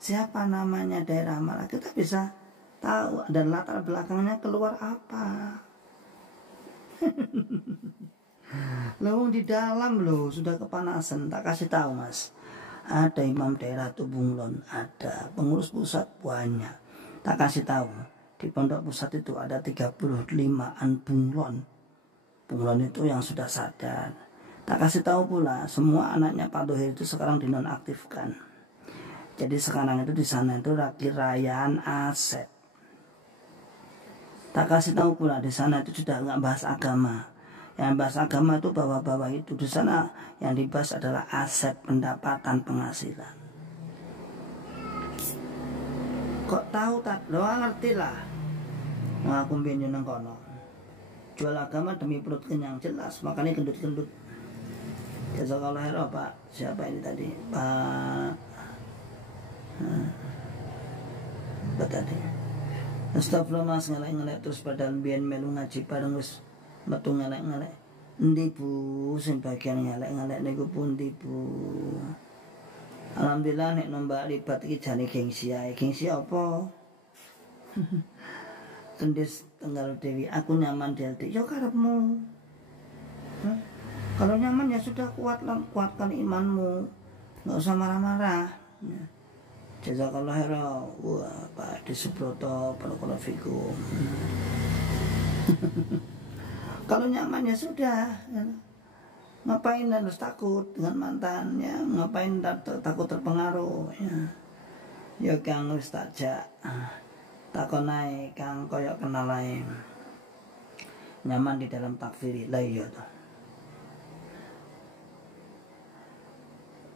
siapa namanya, daerah mana, kita bisa tahu dan latar belakangnya keluar apa. Lawang di dalam loh sudah kepanasan, tak kasih tahu Mas. Ada imam daerah Bunglon, ada pengurus pusat banyak. Tak kasih tahu di pondok pusat itu ada 35an bunglon. Bunglon itu yang sudah sadar. Tak kasih tahu pula semua anaknya Pak Dohir itu sekarang dinonaktifkan. Jadi sekarang itu di sana itu lagi rayaan aset. Tak kasih tahu pula di sana itu sudah nggak bahas agama. Yang bahas agama itu bawah-bawah itu, di sana yang dibahas adalah aset, pendapatan, penghasilan. Kok tahu tak? Lo ngerti lah. Nah, aku mbien nang kono. Jual agama demi perut kenyang, jelas. Makanya gendut-gendut. Jazakallah khair Pak. Siapa ini tadi? Pak. Apa tadi? Astagfirullah mas, ngelek-ngelek terus padahal biyen melu ngaji bareng wis metu ngelek-ngelek. Endi Bu sing bagian ngelek-ngelek niku pundi Bu? Alhamdulillah nek nombak libat iki jane gengsi ae. Gengsi apa? Kendis tenggal dewi, aku nyaman di LD. Ya karepmu. Kalau nyaman ya sudah, kuatkan imanmu. Enggak usah marah-marah. Ya. Jazakallah khairan. Wah, Pak Ade Subroto, barakallahu fikum. Kalau nyaman ya sudah. Ya. Ngapain harus takut dengan mantannya? Ngapain takut terpengaruh? Ya kang wis takjak. Takonai kang koyok kenal lain. Nyaman di dalam takfiri lah iya toh.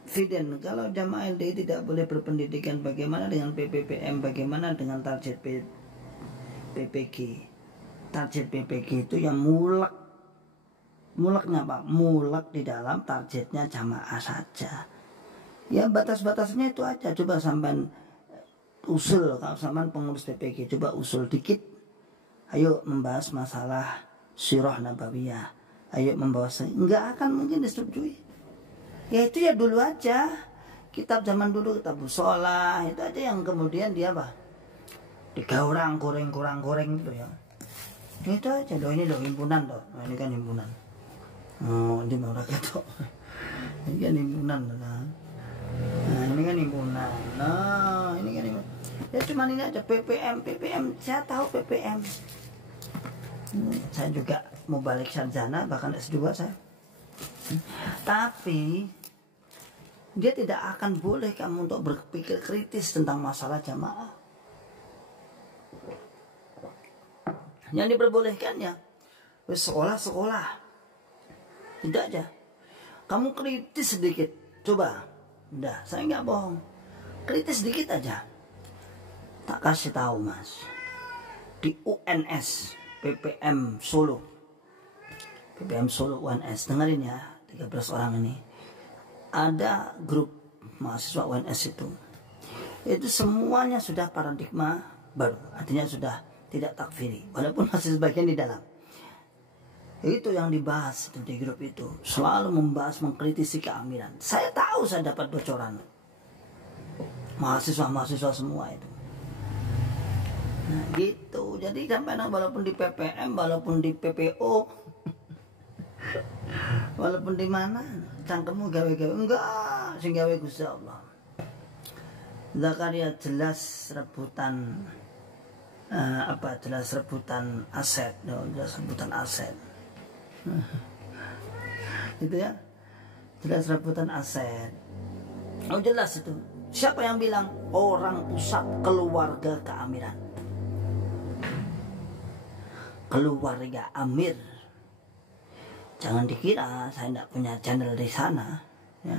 Fiden, kalau jamaah LDI tidak boleh berpendidikan, bagaimana dengan PPPM, bagaimana dengan target PPG? Target PPG itu yang mulaknya Pak, mulak di dalam targetnya jamaah saja. Ya batas-batasnya itu aja. Coba sampean usul, kalau sampean pengurus PPG, coba usul dikit. Ayo membahas masalah sirah nabawiyah. Ayo membahas, enggak akan mungkin disetujui. Ya itu ya dulu aja. Kitab zaman dulu, kitab Busolah, itu aja yang kemudian dia apa? Digaurang, goreng gitu ya. Itu aja, loh ini loh himpunan toh. Nah, ini kan himpunan. Oh, di mana ketok. Ini kan himpunan lah. Nah, ini kan himpunan. Nah, ini kan himpunan. Ya cuma ini aja PPM. Saya tahu PPM. Saya juga mau balik sarjana, bahkan S2 saya. Tapi dia tidak akan boleh kamu untuk berpikir kritis tentang masalah jamaah. Yang diperbolehkan ya sekolah. Tidak aja. Kamu kritis sedikit. Coba. Udah, saya nggak bohong. Kritis sedikit aja. Tak kasih tahu mas. Di UNS PPM Solo UNS, dengerin ya, 13 orang ini. Ada grup mahasiswa UNS itu semuanya sudah paradigma baru, artinya sudah tidak takfiri, walaupun masih sebagian di dalam. Itu yang dibahas itu di grup itu, selalu membahas, mengkritisi keamiran. Saya tahu, saya dapat bocoran mahasiswa semua itu. Nah gitu, jadi sampai walaupun di PPM, walaupun di PPO, walaupun di mana, cangkemmu gawe-gawe, enggak, sing gawe Gusti Allah. Zakaria jelas rebutan jelas rebutan aset, itu ya, jelas rebutan aset. Oh jelas itu. Siapa yang bilang? Orang pusat keluarga keamiran, keluarga Amir. Jangan dikira saya tidak punya channel di sana, ya.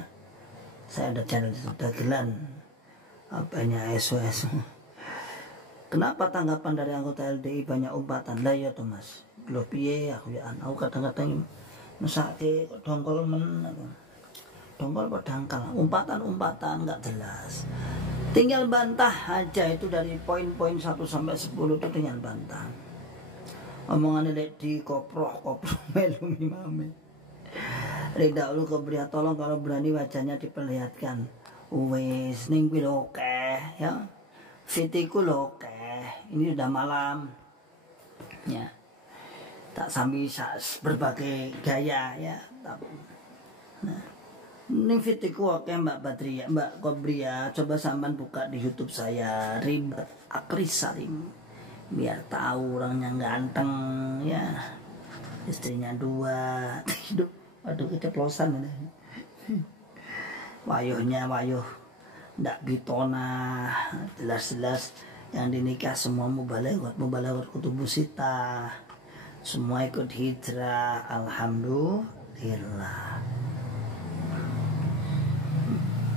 Saya ada channel di Dagelan, apanya SOS. Kenapa tanggapan dari anggota LDI banyak umpatan? Lah ya tuh mas, lo piye aku ya, aku kadang-kadang mesake kok dongkol dongkol kok dangkal, umpatan nggak jelas. Tinggal bantah aja itu, dari poin-poin 1 sampai 10 itu tinggal bantah. Omongannya di koproh melu imame. Rida lu kebriya, tolong kalau berani wajahnya diperlihatkan. Wes ning kuwi lho akeh ya. Fitiku lho akeh. Ini udah malam. Ya. Tak sambil berbagai gaya ya. Nah, ning fitiku akeh Mbak Badria, Mbak Kobria, coba sampean buka di YouTube saya, Ribat Akrisalim. Biar tahu orangnya ganteng ya, istrinya 2, hidup, aduh keceplosan ini. Wayuhnya wayuh ndak bitona, jelas-jelas yang dinikah semua mubalaghah kutubusita, semua ikut hijrah, alhamdulillah.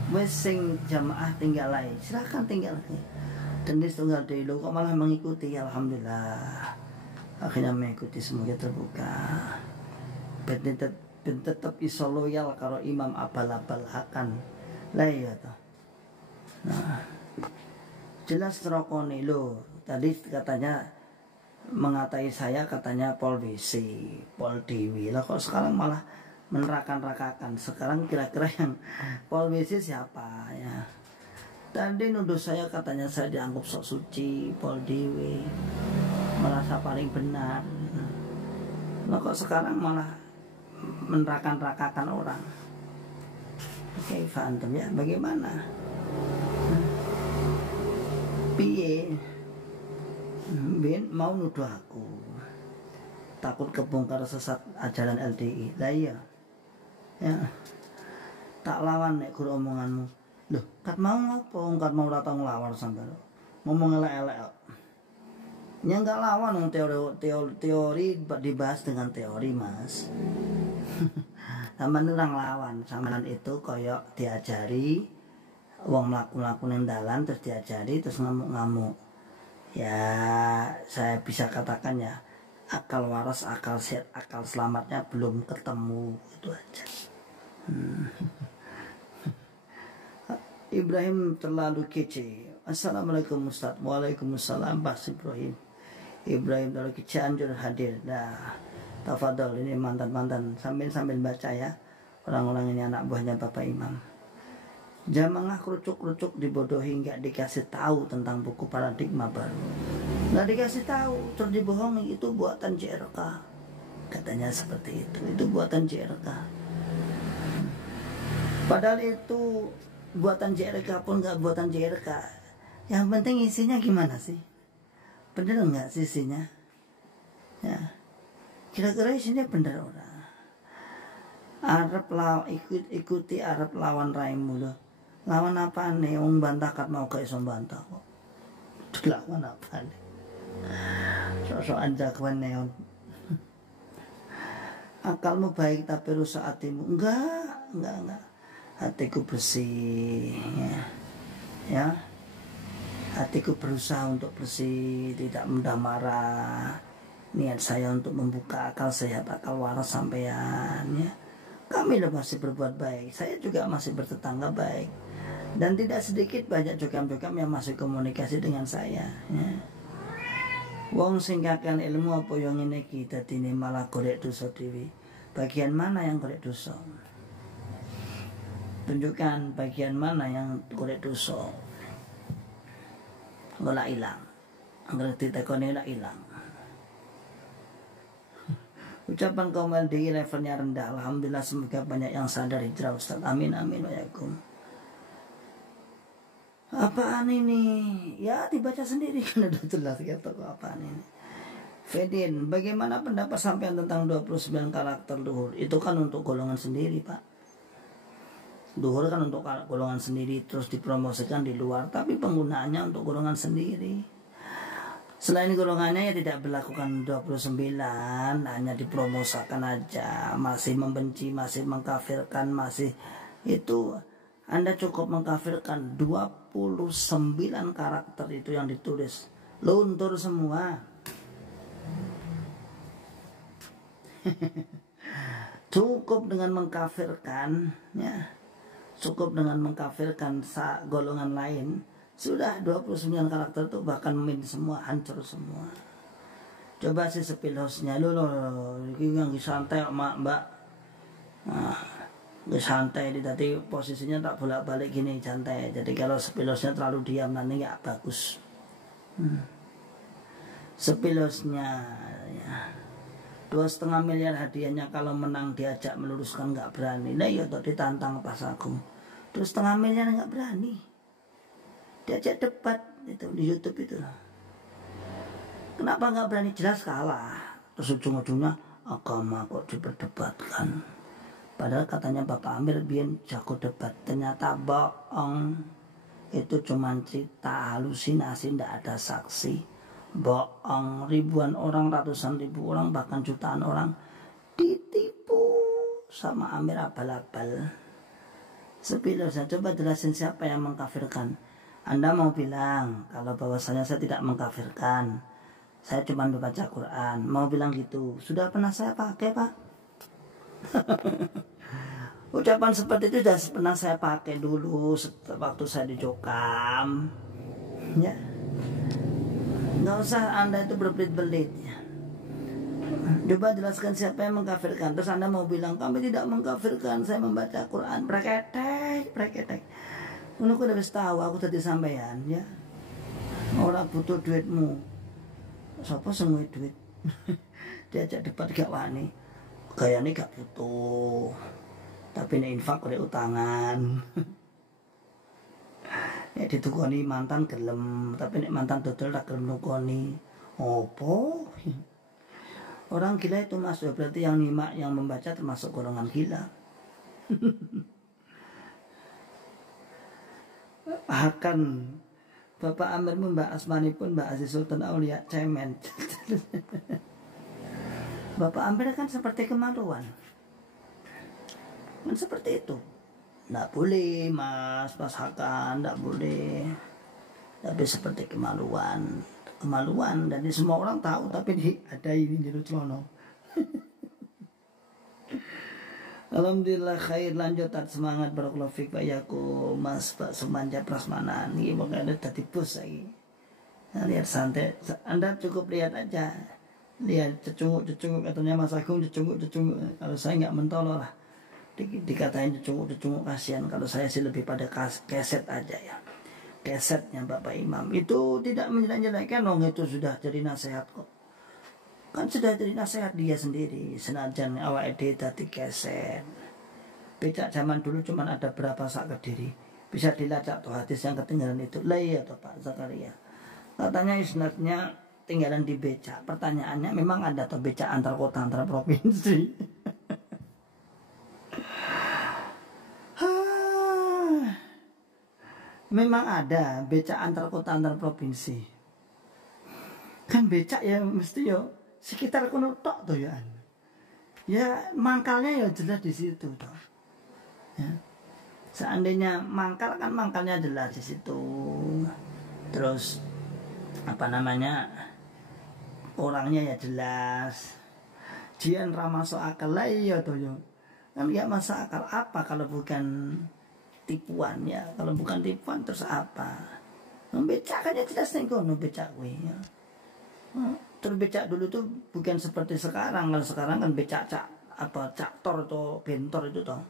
Wes sing jamaah tinggal lain, silahkan tinggal lagi. Kendis tunggal dulu kok malah mengikuti, alhamdulillah. Akhirnya mengikuti, semoga terbuka. Ben tetap iso loyal kalau imam abal-abal akan lah ya toh. Nah, jelas rokone lo tadi katanya mengatai saya katanya Pol WC, Pol Dewi. Lah kok sekarang malah menerakan-rakakan. Sekarang kira-kira yang Pol WC siapa ya? Tadi nuduh saya katanya saya dianggap sok suci, Pol Dewi, merasa paling benar. Lah kok sekarang malah menerakan-rakakan orang. Oke, antum ya, bagaimana? Piye? Bin mau nuduh aku takut kebongkar sesat ajaran LDI. Lah iya. Ya. Tak lawan nek guru omonganmu. Loh, kat mau ngopo? Kat mau ora tau nglawan sampe. Ngomong elek-elek. Ya enggak lawan wong teori dibahas dengan teori, Mas. Sampeyan orang lawan, sampeyan itu koyok diajari wong mlaku-mlaku ning dalan terus diajari terus ngamuk-ngamuk. Ya, saya bisa katakan ya, akal waras, akal sehat, akal selamatnya belum ketemu, itu aja. Ibrahim terlalu kece. Assalamualaikum Ustaz. Waalaikumsalam Pak Ibrahim. Ibrahim terlalu kece, anjur hadir. Nah, tafadhol, ini mantan-mantan sambil baca ya. Orang-orang ini anak buahnya Bapak Imam. Jamaah kerucuk-kerucuk dibodohi, nggak dikasih tahu tentang buku paradigma baru. Nggak dikasih tahu, terus dibohongi, itu buatan JRK. Katanya seperti itu buatan JRK. Padahal itu buatan JRK pun nggak buatan JRK. Yang penting isinya gimana sih? Bener nggak sih isinya? Ya, kira-kira isinya bener orang. Ikuti Arab lawan raimu loh. Lawan apa nih? Wong bantah kat mau ke iso bantah kok. Lawan apa nih? Sok-sokan jagoan neon. Akalmu baik tapi rusak hatimu. Enggak. Hatiku bersih ya. Hatiku berusaha untuk bersih, tidak mudah marah. Niat saya untuk membuka akal sehat, akal waras sampean ya. Kami masih berbuat baik. Saya juga masih bertetangga baik. Dan tidak sedikit banyak jokam-jokam yang masih komunikasi dengan saya ya. Wong sing kakean ilmu apa yang ini kita tini malah korek dosa dewi. Bagian mana yang korek dosa? Tunjukkan bagian mana yang korek dosa. Nggak hilang. Ngerti tekone nggak hilang. Ucapan kaum LDI levelnya rendah. Alhamdulillah, semoga banyak yang sadar hijrah Ustaz. Amin wa'alaikum. Apaan ini? Ya dibaca sendiri kan udah jelas kata apaan ini. Fedin, bagaimana pendapat sampean tentang 29 karakter luhur? Itu kan untuk golongan sendiri, Pak. Luhur kan untuk golongan sendiri, terus dipromosikan di luar, tapi penggunaannya untuk golongan sendiri. Selain golongannya ya tidak berlakukan 29, hanya dipromosikan aja, masih membenci, masih mengkafirkan, masih itu. Anda cukup mengkafirkan 29 karakter itu yang ditulis. Luntur semua. Cukup dengan mengkafirkan ya. Cukup dengan mengkafirkan golongan lain. Sudah 29 karakter itu bahkan min semua, hancur semua. Coba sih sepil hostnya. Lo yang santai mbak. Nah, santai di tadi posisinya tak bolak-balik gini santai. Jadi kalau sepilosnya terlalu diam nanti nggak bagus. Sepilosnya ya. 2,5 miliar hadiahnya kalau menang diajak meluruskan nggak berani. Nah ya untuk ditantang pas aku. 2,5 miliar nggak berani. Diajak debat itu di YouTube itu. Kenapa nggak berani? Jelas kalah. Terus ujung-ujungnya agama kok diperdebatkan. Padahal katanya Bapak Amir biar jago debat. Ternyata bohong. Itu cuma cerita, halusinasi, tidak ada saksi. Bohong. Ribuan orang, ratusan ribu orang, bahkan jutaan orang ditipu sama Amir abal-abal. Sepilosnya coba jelasin siapa yang mengkafirkan. Anda mau bilang kalau bahwasanya saya tidak mengkafirkan, saya cuma membaca Quran. Mau bilang gitu. Sudah pernah saya pakai, Pak. Ucapan seperti itu sudah pernah saya pakai dulu waktu saya di Jokam ya. Nggak usah Anda itu berbelit-belit ya. Coba jelaskan siapa yang mengkafirkan. Terus Anda mau bilang kami tidak mengkafirkan, saya membaca Quran. Preketek. Aku udah wis tahu aku tadi sampean ya. Orang butuh duitmu. Siapa semua duit? Diajak debat gak wani. Gayane gak butuh. Tapi nek infak oleh utangan. Ya ditukoni mantan gelem, tapi nek mantan dodol tak gelem nukoni. Opo? Orang gila itu masuk, berarti yang nyimak, yang membaca termasuk golongan gila. Akan Bapak Amir Mbak Asmani pun Mbak Aziz Sultan Aulia cemen. Bapak Amir kan seperti kemaluan. Kan seperti itu. Nggak boleh Mas Hakan, nggak boleh. Tapi seperti kemaluan, dan semua orang tahu, tapi ada ini jero celono. Alhamdulillah khair, lanjutan semangat barakallahu fik Pak Yaku Mas Pak Sumanja Prasmanan ini pokoknya ada tadi bos lagi. Nah, lihat santai, Anda cukup lihat aja, lihat cecunguk katanya Mas Agung cecunguk. Kalau saya nggak mentolol lah, dikatain cecunguk kasihan. Kalau saya sih lebih pada keset aja ya. Kesetnya Bapak Imam itu tidak menjelek-jelekan, itu sudah jadi nasihat kok. Kan sudah jadi nasihat dia sendiri. Senajan awak ide tadi keset. Becak zaman dulu cuman ada berapa sak Kediri. Bisa dilacak tuh hadis yang ketinggalan itu. Lah iya tuh Pak Zakaria. Katanya isnadnya tinggalan di becak. Pertanyaannya memang ada tuh becak antar kota antar provinsi. Memang ada becak antar kota antar provinsi. Kan becak ya mesti yo sekitar kono tok tuh ya. Ya mangkalnya ya jelas di situ toh. Ya. Seandainya mangkal kan mangkalnya jelas di situ. Terus apa namanya? Orangnya ya jelas. Jian ramasuk akal lah iya toh yo. Kan enggak masuk akal apa kalau bukan tipuan ya. Kalau bukan tipuan terus apa? Becak kan ya jelas nih kono becak gue ya. Terus becak dulu tuh bukan seperti sekarang. Kalau sekarang kan becak caktor atau bentor itu toh.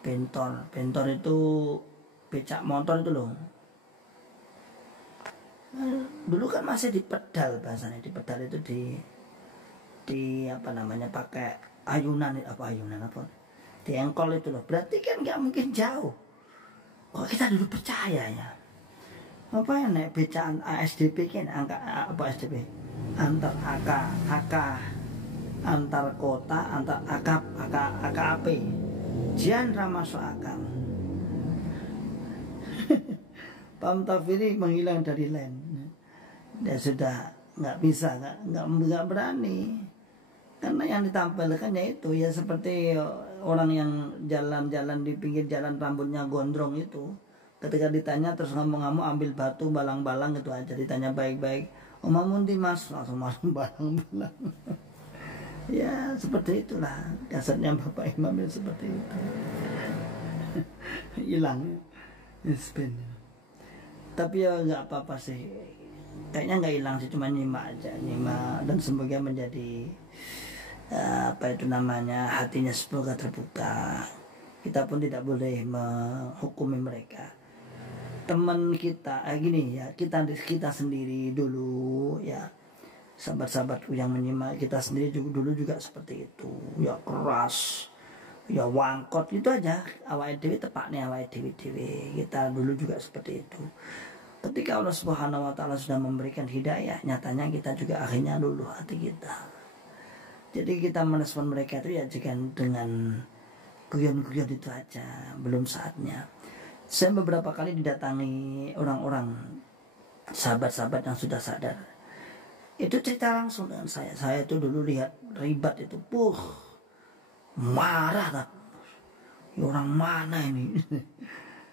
Bentor itu becak motor itu loh. Dulu kan masih di pedal bahasanya, di pedal itu di apa namanya pakai ayunan apa di engkol itu loh. Berarti kan nggak mungkin jauh. Kok kita dulu percaya ya? Apa ya naik becaan ASDP kan angka apa SDP? Antar AK antar kota antar AKP. Jian ramasuk akal. Pam Tafiri menghilang dari land. Dia sudah nggak bisa, nggak berani. Karena yang ditampilkan yaitu ya seperti orang yang jalan-jalan di pinggir jalan rambutnya gondrong itu. Ketika ditanya terus ngamuk-ngamuk ambil batu balang-balang gitu aja, ditanya baik-baik. Omamun di Mas langsung balang-balang. Ya seperti itulah dasarnya Bapak Imam itu seperti itu. Hilang spin. Tapi ya nggak apa-apa sih. Kayaknya nggak hilang sih, cuma nyimak aja, dan semoga menjadi apa itu namanya hatinya semoga terbuka. Kita pun tidak boleh menghukumi mereka. Teman kita gini ya, kita sendiri dulu ya, sahabat-sahabatku yang menyimak, kita sendiri dulu juga seperti itu ya, keras ya, wangkot itu aja awake dhewe tepakne awake dhewe. Kita dulu juga seperti itu. Ketika Allah Subhanahu wa taala sudah memberikan hidayah, nyatanya kita juga akhirnya luluh hati kita. Jadi kita merespon mereka itu ya jangan dengan guyon-guyon itu aja, belum saatnya. Saya beberapa kali didatangi orang-orang sahabat-sahabat yang sudah sadar. Itu cerita langsung dengan saya. Saya itu dulu lihat ribat itu, marah tak? Orang mana ini?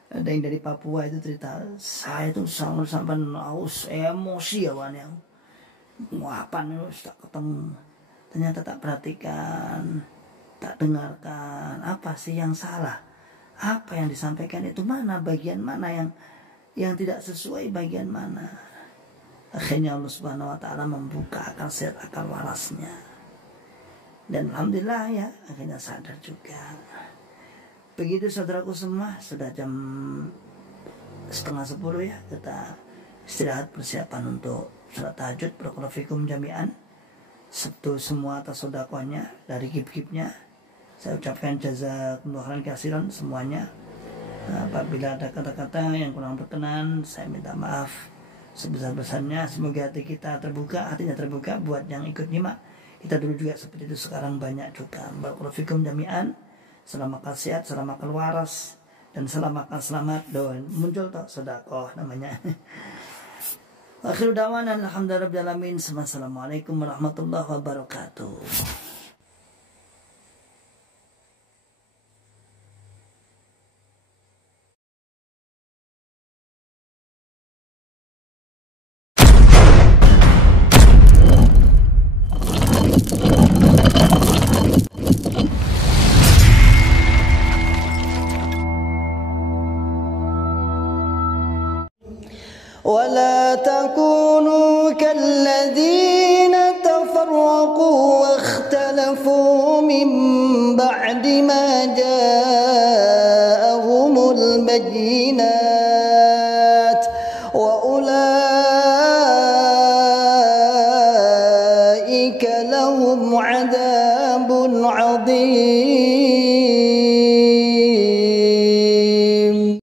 Ada yang dari Papua itu cerita, saya itu sampai haus emosi ya wan yang muapan itu tak ketemu. Ternyata tak perhatikan, tak dengarkan apa sih yang salah, apa yang disampaikan itu, mana bagian mana yang tidak sesuai, bagian mana. Akhirnya Allah Subhanahu wa taala membuka akal sehat, akal warasnya. Dan alhamdulillah ya, akhirnya sadar juga. Begitu saudaraku semua, sudah jam 9:30 ya, kita istirahat persiapan untuk salat tahajud. Barakallahu fikum jami'an. Sabtu semua atas sedekahnya dari gib-gibnya. Saya ucapkan jazakumullah khairan katsiran semuanya. Apabila ada kata-kata yang kurang berkenan, saya minta maaf sebesar-besarnya. Semoga hati kita terbuka, hatinya terbuka buat yang ikut nyimak. Kita dulu juga seperti itu, sekarang banyak juga. Barakallahu fikum jami'an. Salam akal sehat, salam akal waras, dan salam akal selamat. Dan muncul tak sedekah namanya. Akhir dawana alhamdulillahirabbil alamin. Assalamualaikum warahmatullahi wabarakatuh. ولا تكونوا كالذين تفرقوا واختلفوا من بعد ما جاءهم البينات وأولئك لهم عذاب عظيم.